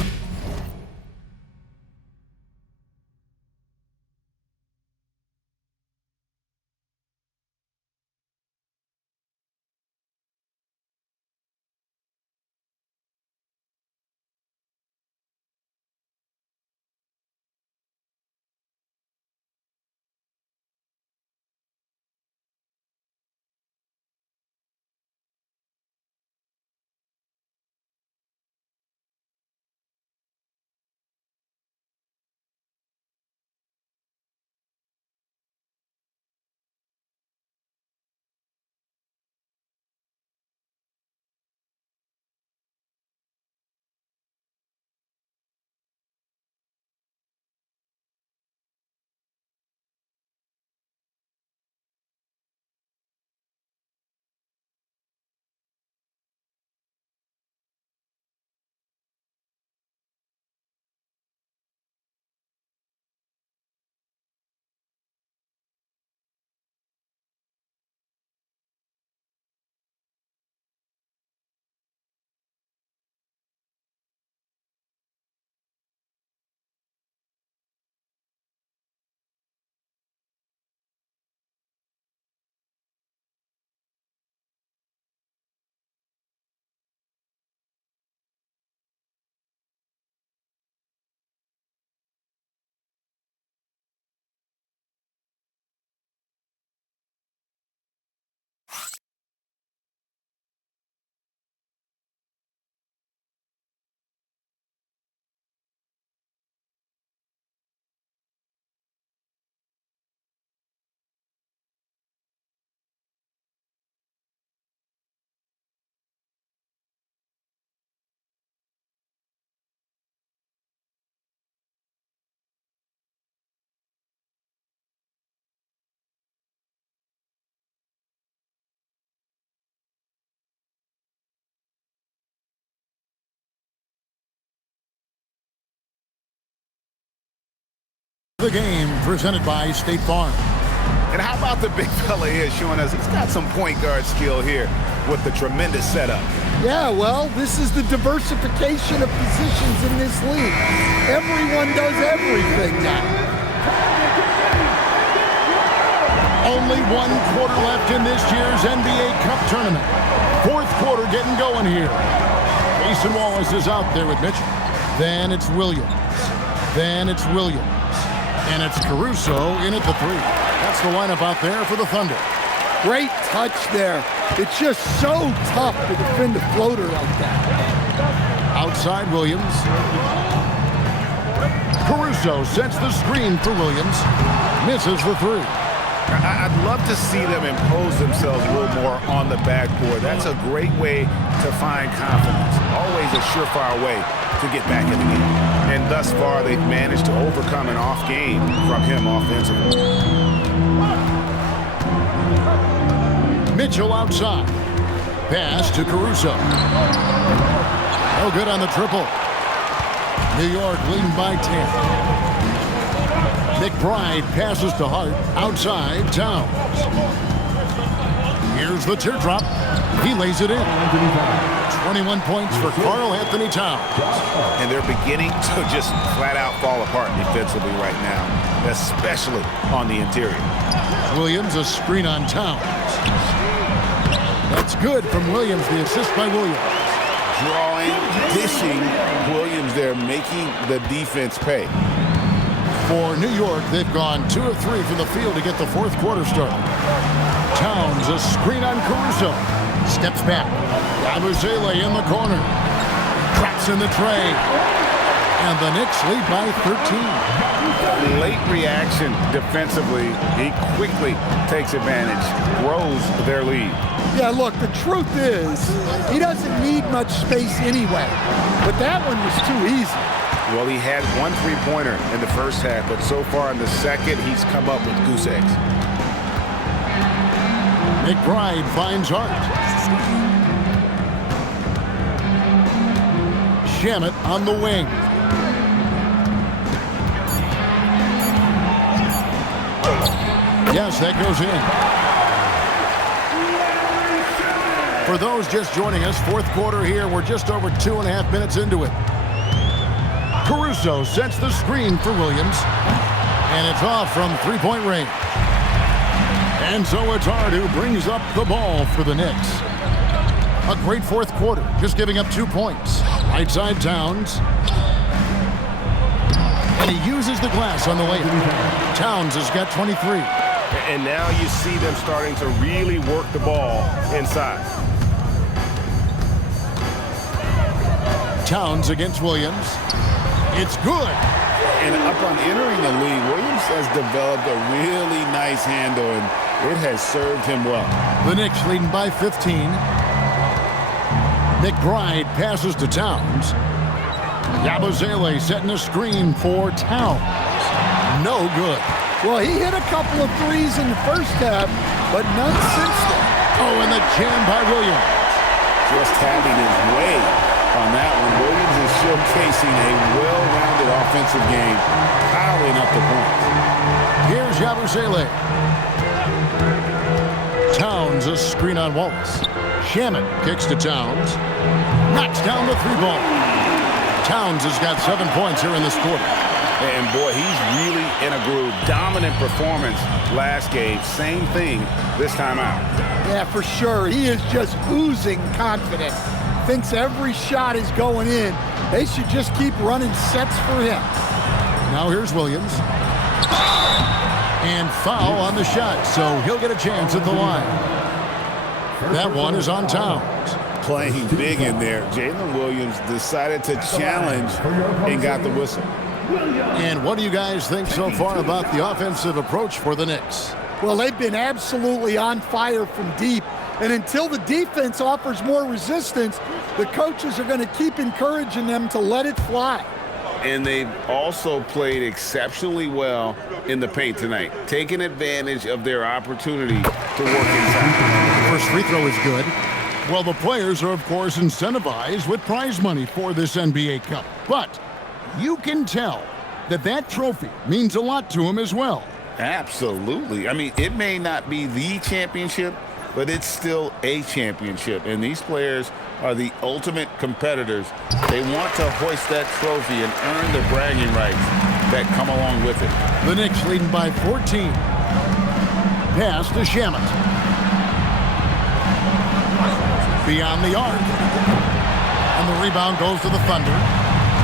The game presented by State Farm. And how about the big fella here showing us he's got some point guard skill here with the tremendous setup. Yeah, well, this is the diversification of positions in this league. Everyone does everything now. Only 1 quarter left in this year's NBA Cup tournament. Fourth quarter getting going here. Mason Wallace is out there with Mitchell. Then it's Williams. Then it's Williams. And it's Caruso in at the 3. That's the lineup out there for the Thunder. Great touch there. It's just so tough to defend a floater like that. Outside Williams. Caruso sets the screen for Williams. Misses the 3. I'd love to see them impose themselves a little more on the backboard. That's a great way to find confidence. Always a surefire way to get back in the game. And thus far, they've managed to overcome an off game from him offensively. Mitchell outside. Pass to Caruso. No good on the triple. New York leading by 10. McBride passes to Hart. Outside, Towns. Here's the teardrop. He lays it in. 21 points for Karl Anthony Towns. And they're beginning to just flat out fall apart defensively right now, especially on the interior. Williams, a screen on Towns. That's good from Williams, the assist by Williams. Drawing, dishing, Williams there, making the defense pay. For New York, they've gone 2 of 3 from the field to get the fourth quarter started. Towns, a screen on Caruso. Steps back. Yabusele in the corner. Traps in the tray. And the Knicks lead by 13. Late reaction defensively. He quickly takes advantage, grows their lead. Yeah, look, the truth is, he doesn't need much space anyway. But that one was too easy. Well, he had 1 3-pointer in the first half, but so far in the second, he's come up with goose eggs. McBride finds Hart. Shamet on the wing. Yes, that goes in. For those just joining us, fourth quarter here. We're just over 2.5 minutes into it. Caruso sets the screen for Williams. And it's off from three-point range. And so it's Hart who brings up the ball for the Knicks. A great fourth quarter, just giving up 2 points. Right side Towns. And he uses the glass on the layup. Towns has got 23. And now you see them starting to really work the ball inside. Towns against Williams. It's good. And upon entering the league, Williams has developed a really nice handle, and it has served him well. The Knicks leading by 15. McBride passes to Towns. Yabusele setting a screen for Towns. No good. Well, he hit a couple of threes in the first half, but none since then. Oh, and the jam by Williams. Just having his way on that one. Williams is showcasing a well-rounded offensive game, piling up the points. Here's Yabusele. Towns, a screen on Wallace. Shamet kicks to Towns. Knocks down the 3-ball. Towns has got 7 points here in this quarter. And boy, he's really in a groove. Dominant performance last game. Same thing this time out. Yeah, for sure. He is just oozing confidence. Thinks every shot is going in. They should just keep running sets for him. Now here's Williams. And foul on the shot, so he'll get a chance at the line. That one is on Towns. Playing big in there. Jalen Williams decided to challenge and got the whistle. And what do you guys think so far about the offensive approach for the Knicks? Well, they've been absolutely on fire from deep. And until the defense offers more resistance, the coaches are going to keep encouraging them to let it fly. And they've also played exceptionally well in the paint tonight, taking advantage of their opportunity to work inside. The first free throw is good. Well, the players are, of course, incentivized with prize money for this NBA Cup. But you can tell that trophy means a lot to him as well. Absolutely. I mean, it may not be the championship, but it's still a championship. And these players are the ultimate competitors. They want to hoist that trophy and earn the bragging rights that come along with it. The Knicks leading by 14. Pass to Shamet. Beyond the arc. And the rebound goes to the Thunder.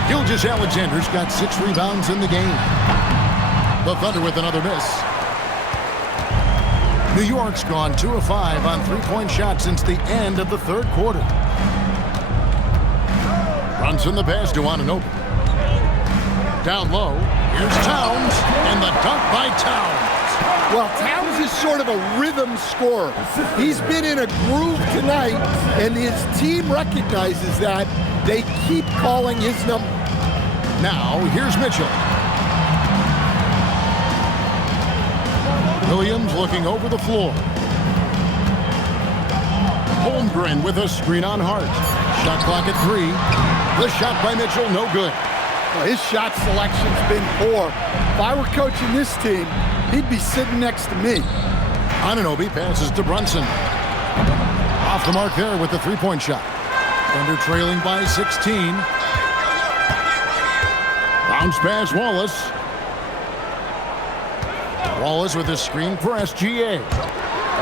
Gilgeous-Alexander's got 6 rebounds in the game. The Thunder with another miss. New York's gone 2 of 5 on three-point shots since the end of the third quarter. Brunson the pass to Anunoby. Down low, here's Towns, and the dunk by Towns. Well, Towns is sort of a rhythm scorer. He's been in a groove tonight, and his team recognizes that. They keep calling his number. Now, here's Mitchell. Williams looking over the floor. Holmgren with a screen on Hart. Shot clock at 3. The shot by Mitchell, no good. Well, his shot selection's been poor. If I were coaching this team, he'd be sitting next to me. Anunoby passes to Brunson. Off the mark there with the three-point shot. Thunder trailing by 16. Bounce pass Wallace. Wallace with a screen for SGA.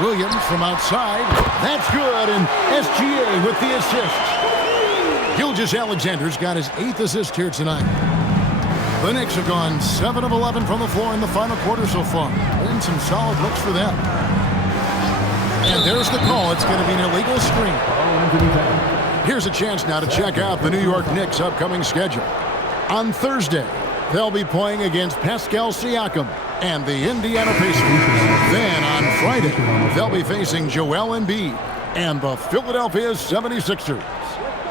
Williams from outside. That's good, and SGA with the assist. Gilgeous-Alexander's got his 8th assist here tonight. The Knicks have gone 7 of 11 from the floor in the final quarter so far. And some solid looks for them. And there's the call. It's going to be an illegal screen. Here's a chance now to check out the New York Knicks' upcoming schedule. On Thursday, they'll be playing against Pascal Siakam and the Indiana Pacers. Then on Friday, they'll be facing Joel Embiid and the Philadelphia 76ers.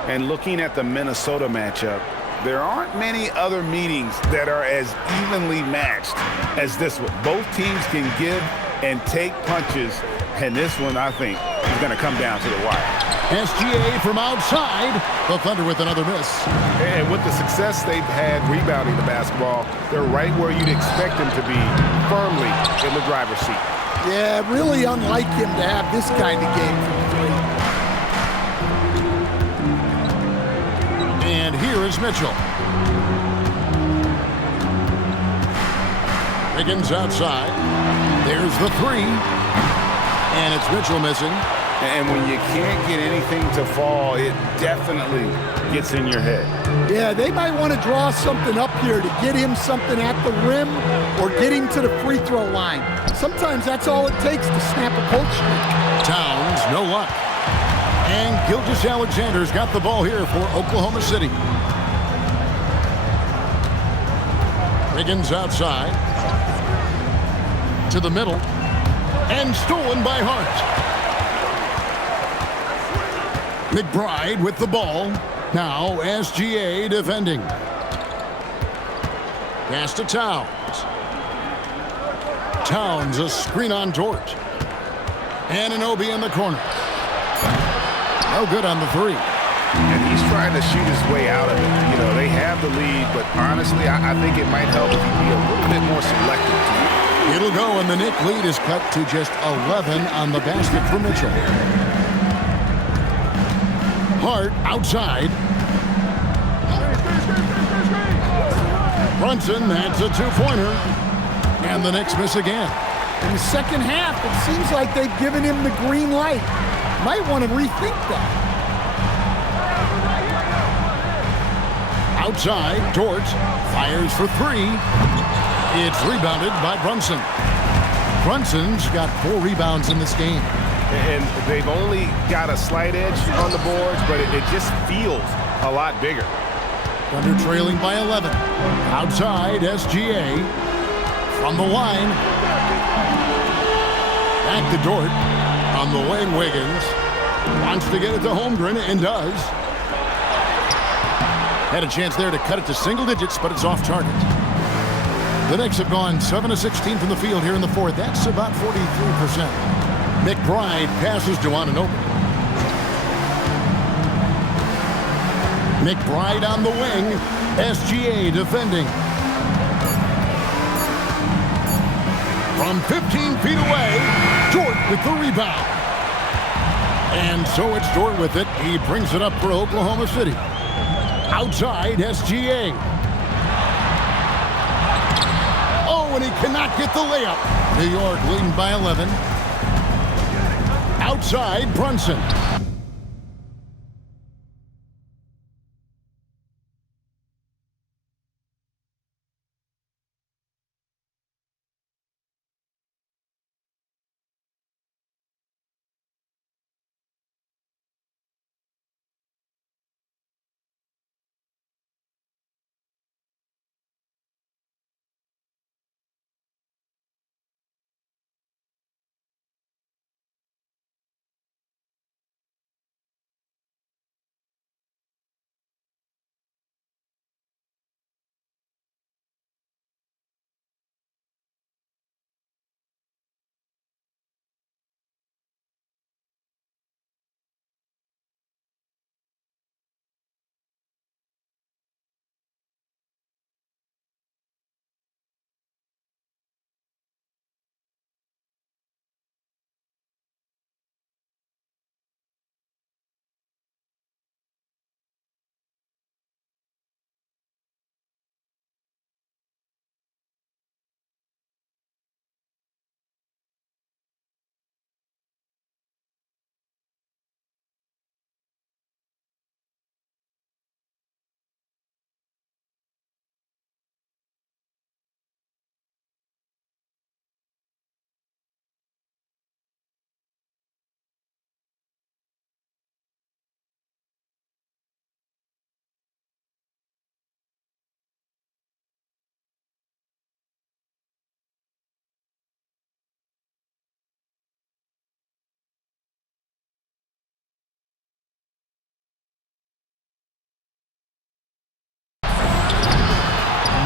And looking at the Minnesota matchup, there aren't many other meetings that are as evenly matched as this one. Both teams can give and take punches, and this one, I think, is going to come down to the wire. SGA from outside. The Thunder with another miss. And with the success they've had rebounding the basketball, they're right where you'd expect them to be, firmly in the driver's seat. Yeah, really unlike him to have this kind of game from 3. And here is Mitchell. Wiggins outside. There's the 3. And it's Mitchell missing. And when you can't get anything to fall, it definitely gets in your head. Yeah, they might want to draw something up here to get him something at the rim or get him to the free throw line. Sometimes that's all it takes to snap a cold streak. Towns, no luck. And Gilgeous-Alexander's got the ball here for Oklahoma City. Wiggins outside. To the middle. And stolen by Hart. McBride with the ball. Now SGA defending. Pass to Towns. Towns a screen on Dort. Anunoby in the corner. No good on the 3. And he's trying to shoot his way out of it. You know, they have the lead, but honestly, I think it might help if he be a little bit more selective. It'll go, and the Knicks lead is cut to just 11 on the basket for Mitchell. Hart outside. Brunson, that's a 2-pointer. And the Knicks miss again. In the second half, it seems like they've given him the green light. Might want to rethink that. Outside, Dort fires for 3. It's rebounded by Brunson. Brunson's got 4 rebounds in this game. And they've only got a slight edge on the boards, but it just feels a lot bigger. Thunder trailing by 11. Outside, SGA. From the line. Back to Dort. On the wing, Wiggins. Wants to get it to Holmgren, and does. Had a chance there to cut it to single digits, but it's off target. The Knicks have gone 7 of 16 from the field here in the fourth. That's about 43%. McBride passes to Anunoby. McBride on the wing. SGA defending. From 15 feet away, Dort with the rebound. And so it's Dort with it. He brings it up for Oklahoma City. Outside, SGA. Oh, and he cannot get the layup. New York leading by 11. Outside, Brunson.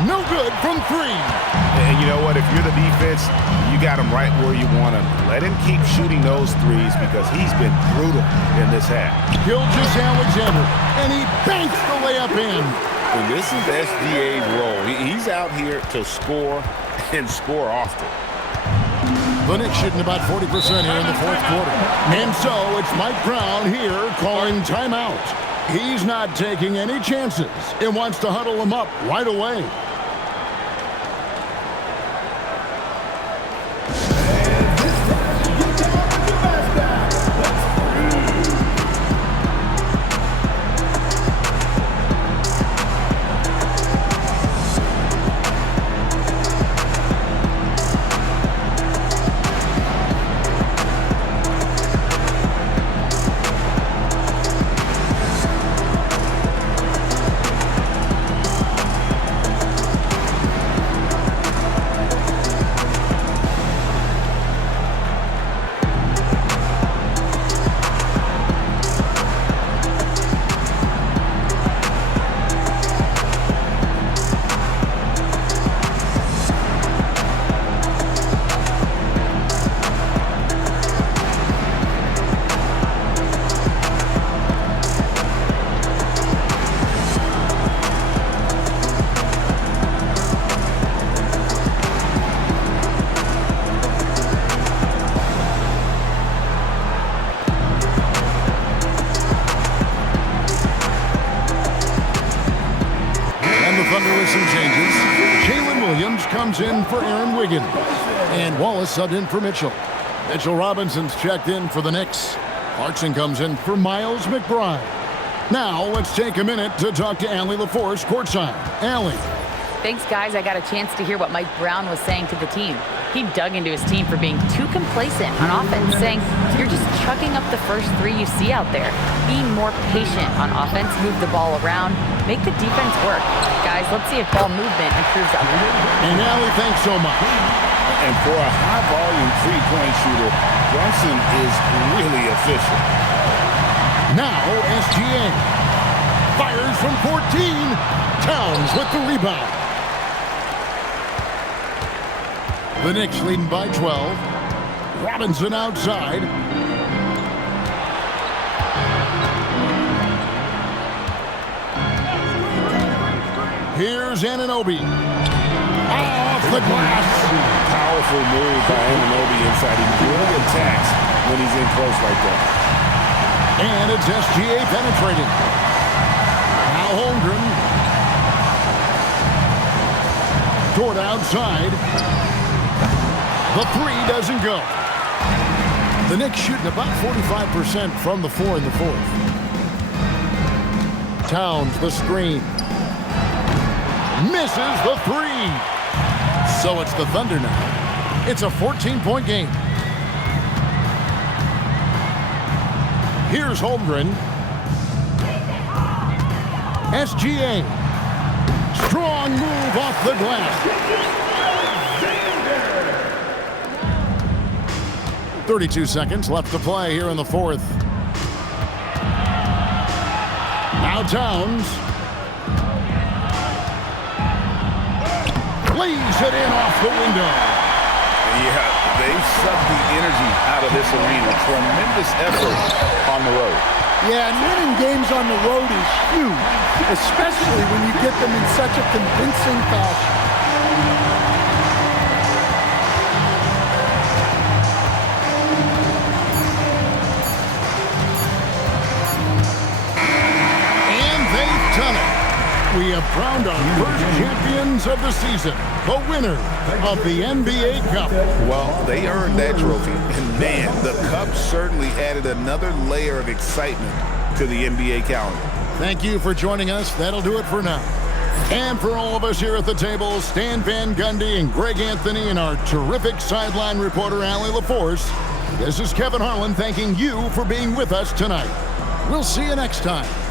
No good from three. And you know what? If you're the defense, you got him right where you want him. Let him keep shooting those threes because he's been brutal in this half. Gilgeous-Alexander, and he banks the layup in. And this is SGA's role. He's out here to score and score often. The Knicks shooting about 40% here in the fourth quarter. And so it's Mike Brown here calling timeout. He's not taking any chances and wants to huddle them up right away. Comes in for Aaron Wiggins. And Wallace subbed in for Mitchell. Mitchell Robinson's checked in for the Knicks. Clarkson comes in for Miles McBride. Now let's take a minute to talk to Allie LaForce courtside. Allie. Thanks, guys. I got a chance to hear what Mike Brown was saying to the team. He dug into his team for being too complacent on offense, saying, you're just chucking up the first three you see out there. Be more patient on offense, move the ball around, make the defense work. Guys, let's see if ball movement improves up. And Allie, thanks so much. And for a high-volume three-point shooter, Brunson is really efficient. Now SGA fires from 14. Towns with the rebound. The Knicks leading by 12. Robinson outside. Here's Anunoby. Off the glass. Powerful move by Anunoby inside. He really attacks when he's in close like that. And it's SGA penetrating. Now Holmgren. Toward outside. The three doesn't go. The Knicks shooting about 45% from the four in the fourth. Towns, the screen. Misses the three. So it's the Thunder now. It's a 14-point game. Here's Holmgren. SGA. Strong move off the glass. 32 seconds left to play here in the fourth. Now Towns. Lays it in off the window. Yeah, they've sucked the energy out of this arena. Tremendous effort on the road. Yeah, and winning games on the road is huge, especially when you get them in such a convincing fashion. We have crowned our first champions of the season, the winner of the NBA Cup. Well, they earned that trophy, and man, the Cup certainly added another layer of excitement to the NBA calendar. Thank you for joining us. That'll do it for now. And for all of us here at the table, Stan Van Gundy and Greg Anthony and our terrific sideline reporter, Allie LaForce, this is Kevin Harlan thanking you for being with us tonight. We'll see you next time.